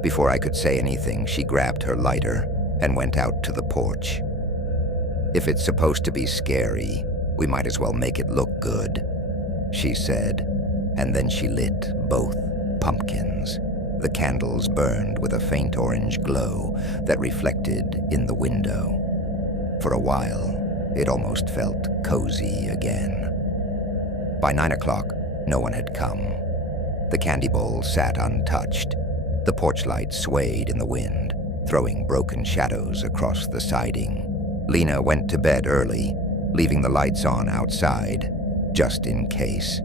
Before I could say anything, she grabbed her lighter and went out to the porch. "If it's supposed to be scary, we might as well make it look good," she said, and then she lit both pumpkins. The candles burned with a faint orange glow that reflected in the window. For a while, It almost felt cozy again. By 9 o'clock, no one had come. The candy bowl sat untouched. The porch light swayed in the wind, throwing broken shadows across the siding. Lena went to bed early, leaving the lights on outside, just in case.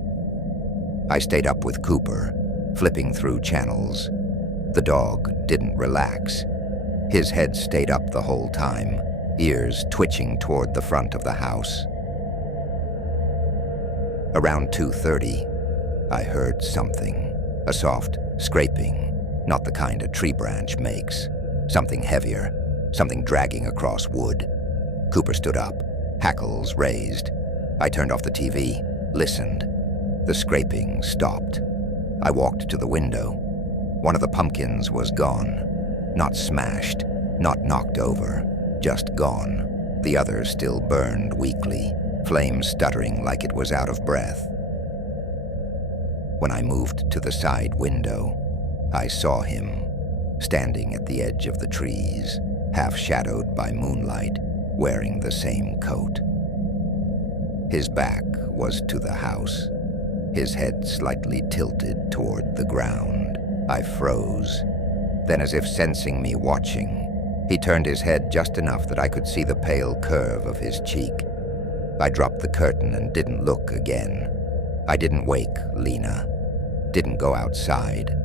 I stayed up with Cooper, flipping through channels. The dog didn't relax. His head stayed up the whole time, ears twitching toward the front of the house. Around 2:30, I heard something, a soft scraping, not the kind a tree branch makes. Something heavier, something dragging across wood. Cooper stood up, hackles raised. I turned off the TV, listened. The scraping stopped. I walked to the window. One of the pumpkins was gone. Not smashed, not knocked over, just gone. The other still burned weakly, flame stuttering like it was out of breath. When I moved to the side window, I saw him, standing at the edge of the trees, half shadowed by moonlight, wearing the same coat. His back was to the house, his head slightly tilted toward the ground. I froze. Then, as if sensing me watching, he turned his head just enough that I could see the pale curve of his cheek. I dropped the curtain and didn't look again. I didn't wake Lena, didn't go outside,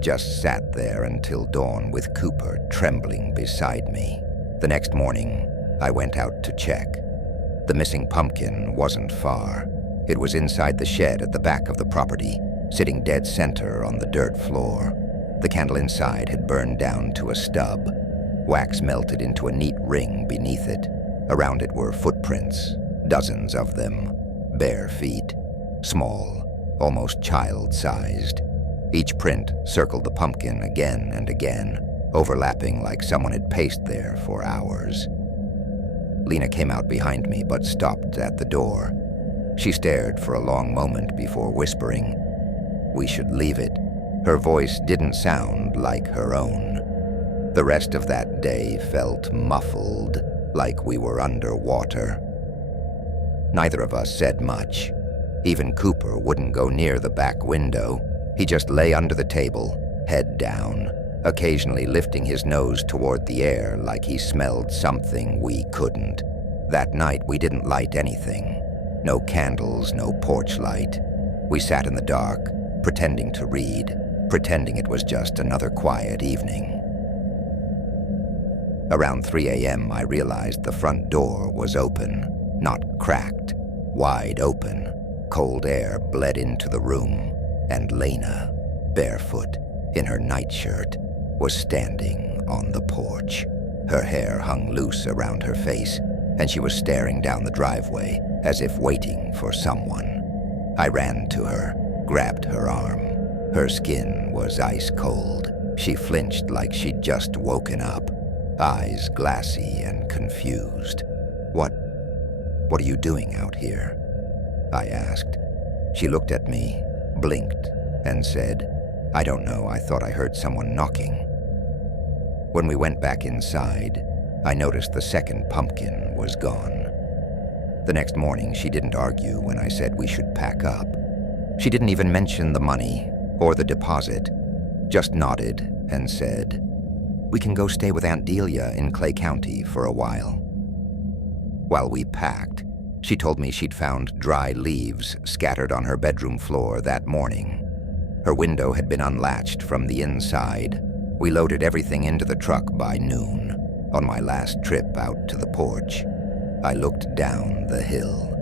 just sat there until dawn with Cooper trembling beside me. The next morning, I went out to check. The missing pumpkin wasn't far. It was inside the shed at the back of the property, sitting dead center on the dirt floor. The candle inside had burned down to a stub. Wax melted into a neat ring beneath it. Around it were footprints, dozens of them, bare feet, small, almost child-sized. Each print circled the pumpkin again and again, overlapping like someone had paced there for hours. Lena came out behind me but stopped at the door. She stared for a long moment before whispering, "We should leave it." Her voice didn't sound like her own. The rest of that day felt muffled, like we were underwater. Neither of us said much. Even Cooper wouldn't go near the back window. He just lay under the table, head down, occasionally lifting his nose toward the air like he smelled something we couldn't. That night we didn't light anything. No candles, no porch light. We sat in the dark, pretending to read, pretending it was just another quiet evening. Around 3 a.m., I realized the front door was open, not cracked, wide open. Cold air bled into the room, and Lena, barefoot, in her nightshirt, was standing on the porch. Her hair hung loose around her face, and she was staring down the driveway as if waiting for someone. I ran to her, grabbed her arm. Her skin was ice cold. She flinched like she'd just woken up, eyes glassy and confused. What are you doing out here?" I asked. She looked at me, blinked, and said, "I don't know, I thought I heard someone knocking." When we went back inside, I noticed the second pumpkin was gone. The next morning, she didn't argue when I said we should pack up. She didn't even mention the money or the deposit, just nodded and said, "We can go stay with Aunt Delia in Clay County for a while." While we packed, she told me she'd found dry leaves scattered on her bedroom floor that morning. Her window had been unlatched from the inside. We loaded everything into the truck by noon. On my last trip out to the porch, I looked down the hill.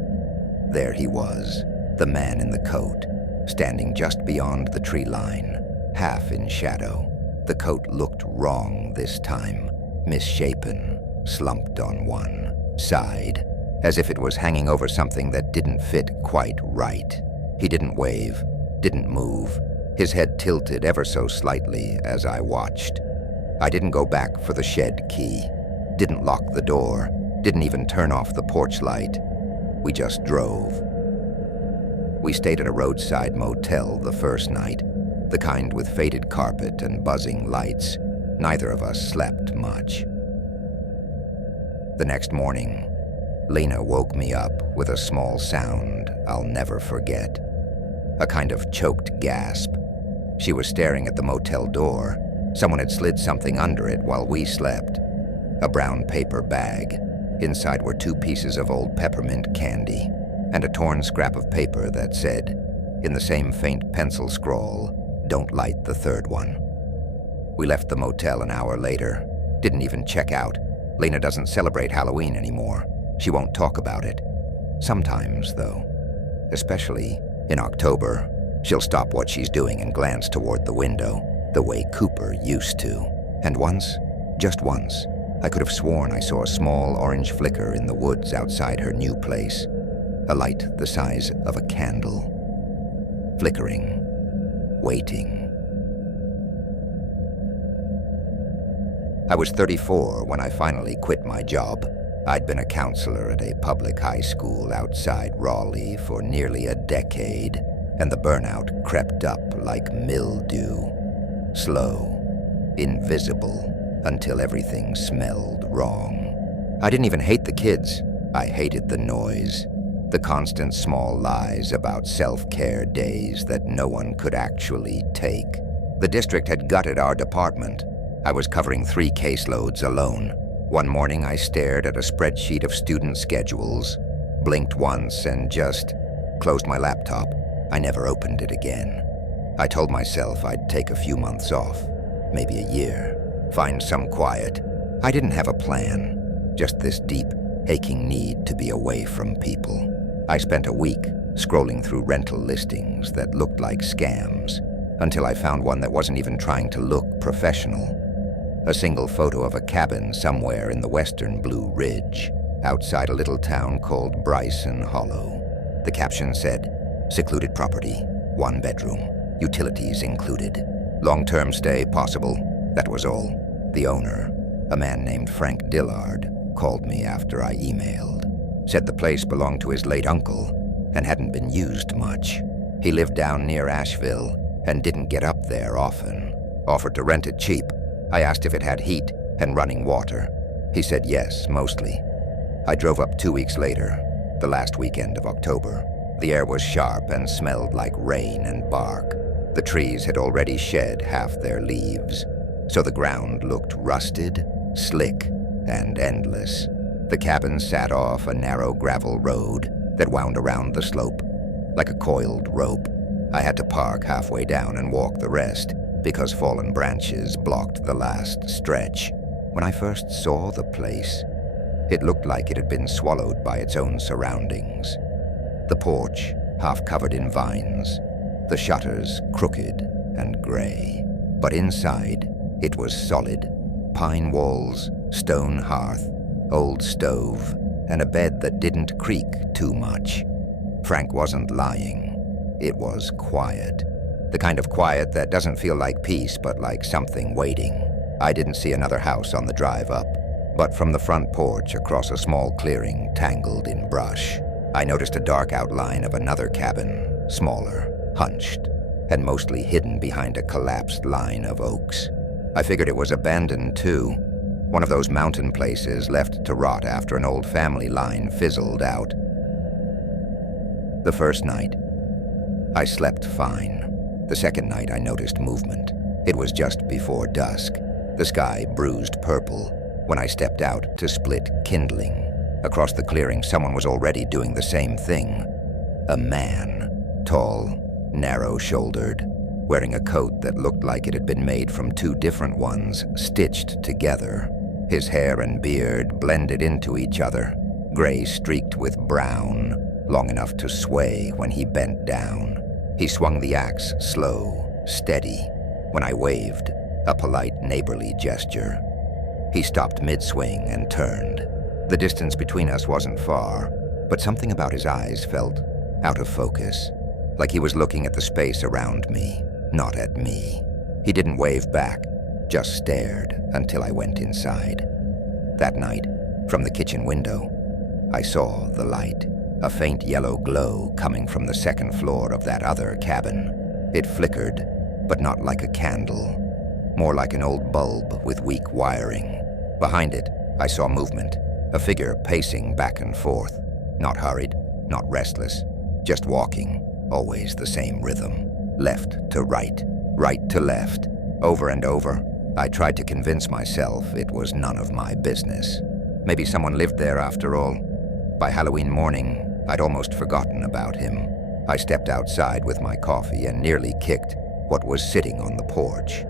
There he was, the man in the coat, standing just beyond the tree line, half in shadow. The coat looked wrong this time, misshapen, slumped on one side, as if it was hanging over something that didn't fit quite right. He didn't wave, didn't move. His head tilted ever so slightly as I watched. I didn't go back for the shed key, didn't lock the door, didn't even turn off the porch light. We just drove. We stayed at a roadside motel the first night, the kind with faded carpet and buzzing lights. Neither of us slept much. The next morning, Lena woke me up with a small sound I'll never forget. A kind of choked gasp. She was staring at the motel door. Someone had slid something under it while we slept. A brown paper bag. Inside were 2 pieces of old peppermint candy, and a torn scrap of paper that said, in the same faint pencil scrawl, "Don't light the 3rd one." We left the motel an hour later. Didn't even check out. Lena doesn't celebrate Halloween anymore. She won't talk about it. Sometimes, though. Especially in October, she'll stop what she's doing and glance toward the window, the way Cooper used to. And once, just once, I could have sworn I saw a small orange flicker in the woods outside her new place. A light the size of a candle. Flickering. Waiting. I was 34 when I finally quit my job. I'd been a counselor at a public high school outside Raleigh for nearly a decade, and the burnout crept up like mildew. Slow, invisible, until everything smelled wrong. I didn't even hate the kids. I hated the noise. The constant small lies about self-care days that no one could actually take. The district had gutted our department. I was covering 3 caseloads alone. One morning I stared at a spreadsheet of student schedules, blinked once and just closed my laptop. I never opened it again. I told myself I'd take a few months off, maybe a year, find some quiet. I didn't have a plan, just this deep, aching need to be away from people. I spent a week scrolling through rental listings that looked like scams, until I found one that wasn't even trying to look professional. A single photo of a cabin somewhere in the western Blue Ridge, outside a little town called Bryson Hollow. The caption said, "Secluded property, 1 bedroom, utilities included. Long-term stay possible." That was all. The owner, a man named Frank Dillard, called me after I emailed. Said the place belonged to his late uncle and hadn't been used much. He lived down near Asheville and didn't get up there often. Offered to rent it cheap. I asked if it had heat and running water. He said yes, mostly. I drove up 2 weeks later, the last weekend of October. The air was sharp and smelled like rain and bark. The trees had already shed half their leaves, so the ground looked rusted, slick, and endless. The cabin sat off a narrow gravel road that wound around the slope, like a coiled rope. I had to park halfway down and walk the rest, because fallen branches blocked the last stretch. When I first saw the place, it looked like it had been swallowed by its own surroundings. The porch, half covered in vines, the shutters crooked and gray. But inside, it was solid. Pine walls, stone hearth, old stove, and a bed that didn't creak too much. Frank wasn't lying. It was quiet. The kind of quiet that doesn't feel like peace, but like something waiting. I didn't see another house on the drive up, but from the front porch across a small clearing tangled in brush, I noticed a dark outline of another cabin, smaller, hunched, and mostly hidden behind a collapsed line of oaks. I figured it was abandoned too, one of those mountain places left to rot after an old family line fizzled out. The first night, I slept fine. The second night I noticed movement. It was just before dusk. The sky bruised purple when I stepped out to split kindling. Across the clearing, someone was already doing the same thing. A man, tall, narrow-shouldered, wearing a coat that looked like it had been made from 2 different ones stitched together. His hair and beard blended into each other, gray streaked with brown, long enough to sway when he bent down. He swung the axe slow, steady. When I waved, a polite neighborly gesture. He stopped mid-swing and turned. The distance between us wasn't far, but something about his eyes felt out of focus, like he was looking at the space around me, not at me. He didn't wave back, just stared until I went inside. That night, from the kitchen window, I saw the light. A faint yellow glow coming from the second floor of that other cabin. It flickered, but not like a candle, more like an old bulb with weak wiring. Behind it, I saw movement. A figure pacing back and forth. Not hurried, not restless. Just walking, always the same rhythm. Left to right, right to left. Over and over, I tried to convince myself it was none of my business. Maybe someone lived there after all. By Halloween morning, I'd almost forgotten about him. I stepped outside with my coffee and nearly kicked what was sitting on the porch.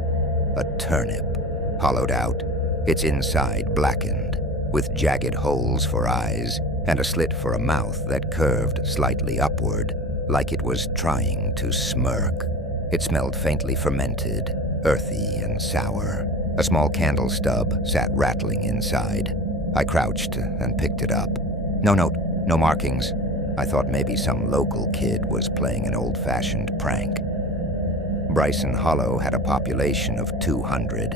A turnip, hollowed out, its inside blackened, with jagged holes for eyes and a slit for a mouth that curved slightly upward, like it was trying to smirk. It smelled faintly fermented, earthy and sour. A small candle stub sat rattling inside. I crouched and picked it up. No note, no markings. I thought maybe some local kid was playing an old-fashioned prank. Bryson Hollow had a population of 200,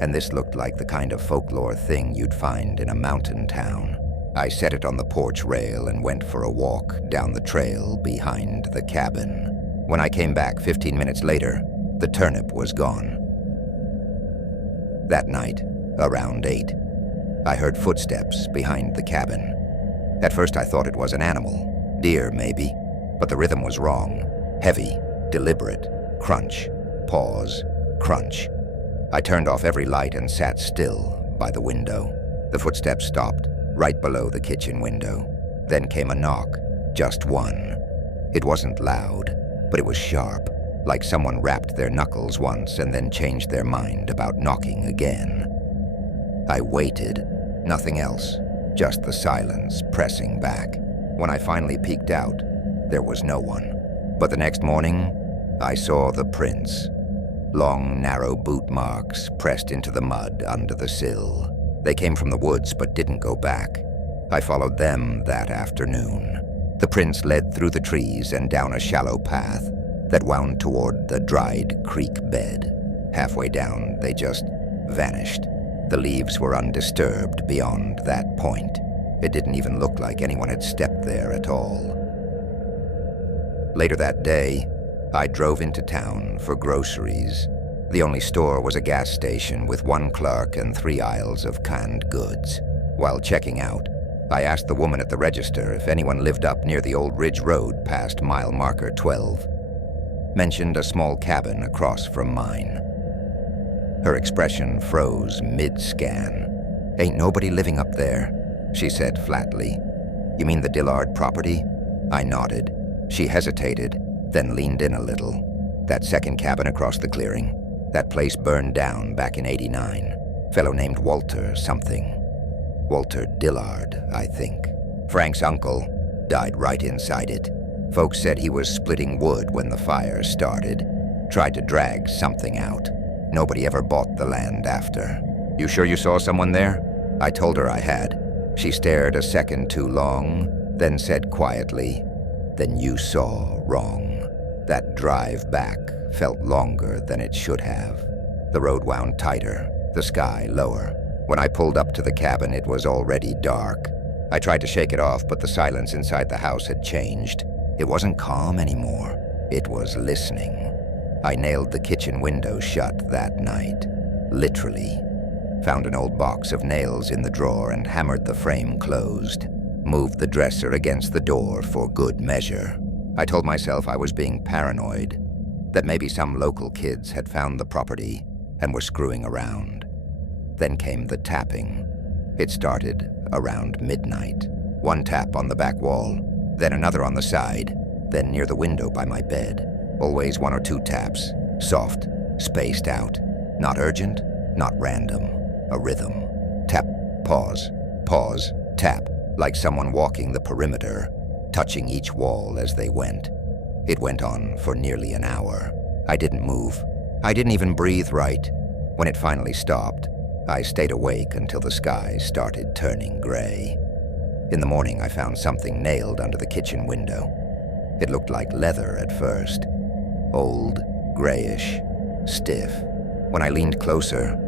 and this looked like the kind of folklore thing you'd find in a mountain town. I set it on the porch rail and went for a walk down the trail behind the cabin. When I came back 15 minutes later, the turnip was gone. That night, around 8, I heard footsteps behind the cabin. At first I thought it was an animal, deer maybe, but the rhythm was wrong. Heavy, deliberate, crunch, pause, crunch. I turned off every light and sat still by the window. The footsteps stopped right below the kitchen window. Then came a knock, just one. It wasn't loud, but it was sharp, like someone rapped their knuckles once and then changed their mind about knocking again. I waited, nothing else, just the silence pressing back. When I finally peeked out, there was no one. But the next morning, I saw the prints. Long, narrow boot marks pressed into the mud under the sill. They came from the woods but didn't go back. I followed them that afternoon. The prints led through the trees and down a shallow path that wound toward the dried creek bed. Halfway down, they just vanished. The leaves were undisturbed beyond that point. It didn't even look like anyone had stepped there at all. Later that day, I drove into town for groceries. The only store was a gas station with one clerk and 3 aisles of canned goods. While checking out, I asked the woman at the register if anyone lived up near the old Ridge Road past mile marker 12. Mentioned a small cabin across from mine. Her expression froze mid-scan. "Ain't nobody living up there," she said flatly. "You mean the Dillard property?" I nodded. She hesitated, then leaned in a little. "That second cabin across the clearing. That place burned down back in '89. Fellow named Walter something. Walter Dillard, I think. Frank's uncle died right inside it. Folks said he was splitting wood when the fire started. Tried to drag something out. Nobody ever bought the land after." "You sure you saw someone there?" I told her I had. She stared a second too long, then said quietly, "Then you saw wrong." That drive back felt longer than it should have. The road wound tighter, the sky lower. When I pulled up to the cabin, it was already dark. I tried to shake it off, but the silence inside the house had changed. It wasn't calm anymore. It was listening. I nailed the kitchen window shut that night. Literally. Found an old box of nails in the drawer and hammered the frame closed. Moved the dresser against the door for good measure. I told myself I was being paranoid, that maybe some local kids had found the property and were screwing around. Then came the tapping. It started around midnight. One tap on the back wall, then another on the side, then near the window by my bed. Always 1 or 2 taps, soft, spaced out. Not urgent, not random. A rhythm. Tap, pause, pause, tap, like someone walking the perimeter, touching each wall as they went. It went on for nearly an hour. I didn't move. I didn't even breathe right. When it finally stopped, I stayed awake until the sky started turning gray. In the morning, I found something nailed under the kitchen window. It looked like leather at first. Old, grayish, stiff. When I leaned closer,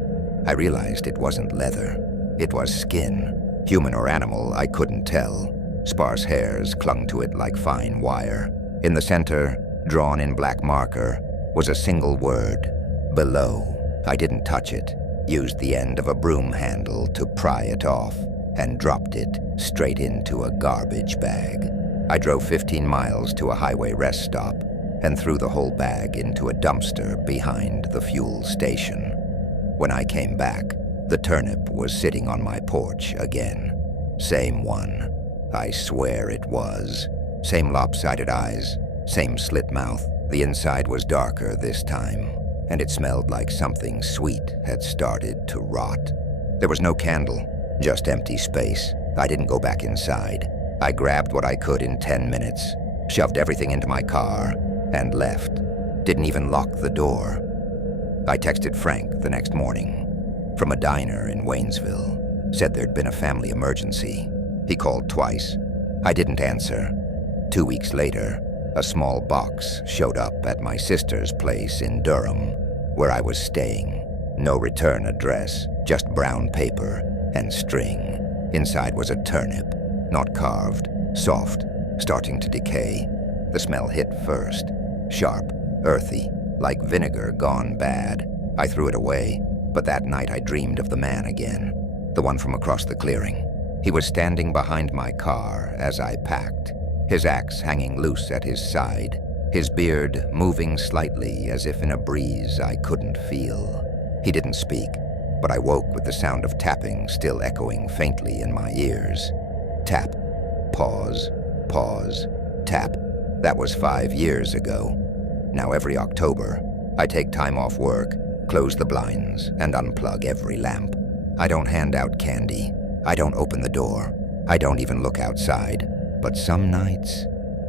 I realized it wasn't leather. It was skin. Human or animal, I couldn't tell. Sparse hairs clung to it like fine wire. In the center, drawn in black marker, was a single word, below. I didn't touch it. Used the end of a broom handle to pry it off. and dropped it straight into a garbage bag. I drove 15 miles to a highway rest stop and threw the whole bag into a dumpster behind the fuel station. When I came back, the turnip was sitting on my porch again. Same one. I swear it was. Same lopsided eyes, same slit mouth. The inside was darker this time, and it smelled like something sweet had started to rot. There was no candle, just empty space. I didn't go back inside. I grabbed what I could in 10 minutes, shoved everything into my car, and left. Didn't even lock the door. I texted Frank the next morning from a diner in Waynesville. Said there'd been a family emergency. He called twice. I didn't answer. 2 weeks later, a small box showed up at my sister's place in Durham, where I was staying. No return address, just brown paper and string. Inside was a turnip, not carved, soft, starting to decay. The smell hit first. Sharp, earthy, like vinegar gone bad. I threw it away, but that night I dreamed of the man again, the one from across the clearing. He was standing behind my car as I packed, his axe hanging loose at his side, his beard moving slightly as if in a breeze I couldn't feel. He didn't speak, but I woke with the sound of tapping still echoing faintly in my ears. Tap, pause, pause, tap. That was 5 years ago. Now every October, I take time off work, close the blinds, and unplug every lamp. I don't hand out candy. I don't open the door. I don't even look outside. But some nights,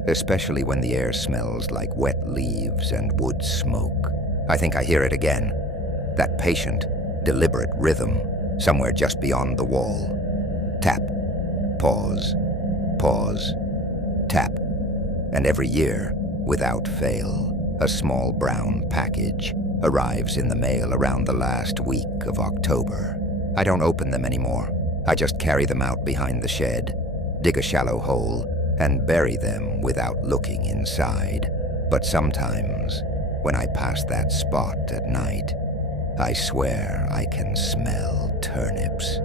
especially when the air smells like wet leaves and wood smoke, I think I hear it again. That patient, deliberate rhythm, somewhere just beyond the wall. Tap, pause, pause, tap. And every year, without fail, a small brown package arrives in the mail around the last week of October. I don't open them anymore. I just carry them out behind the shed, dig a shallow hole, and bury them without looking inside. But sometimes, when I pass that spot at night, I swear I can smell turnips.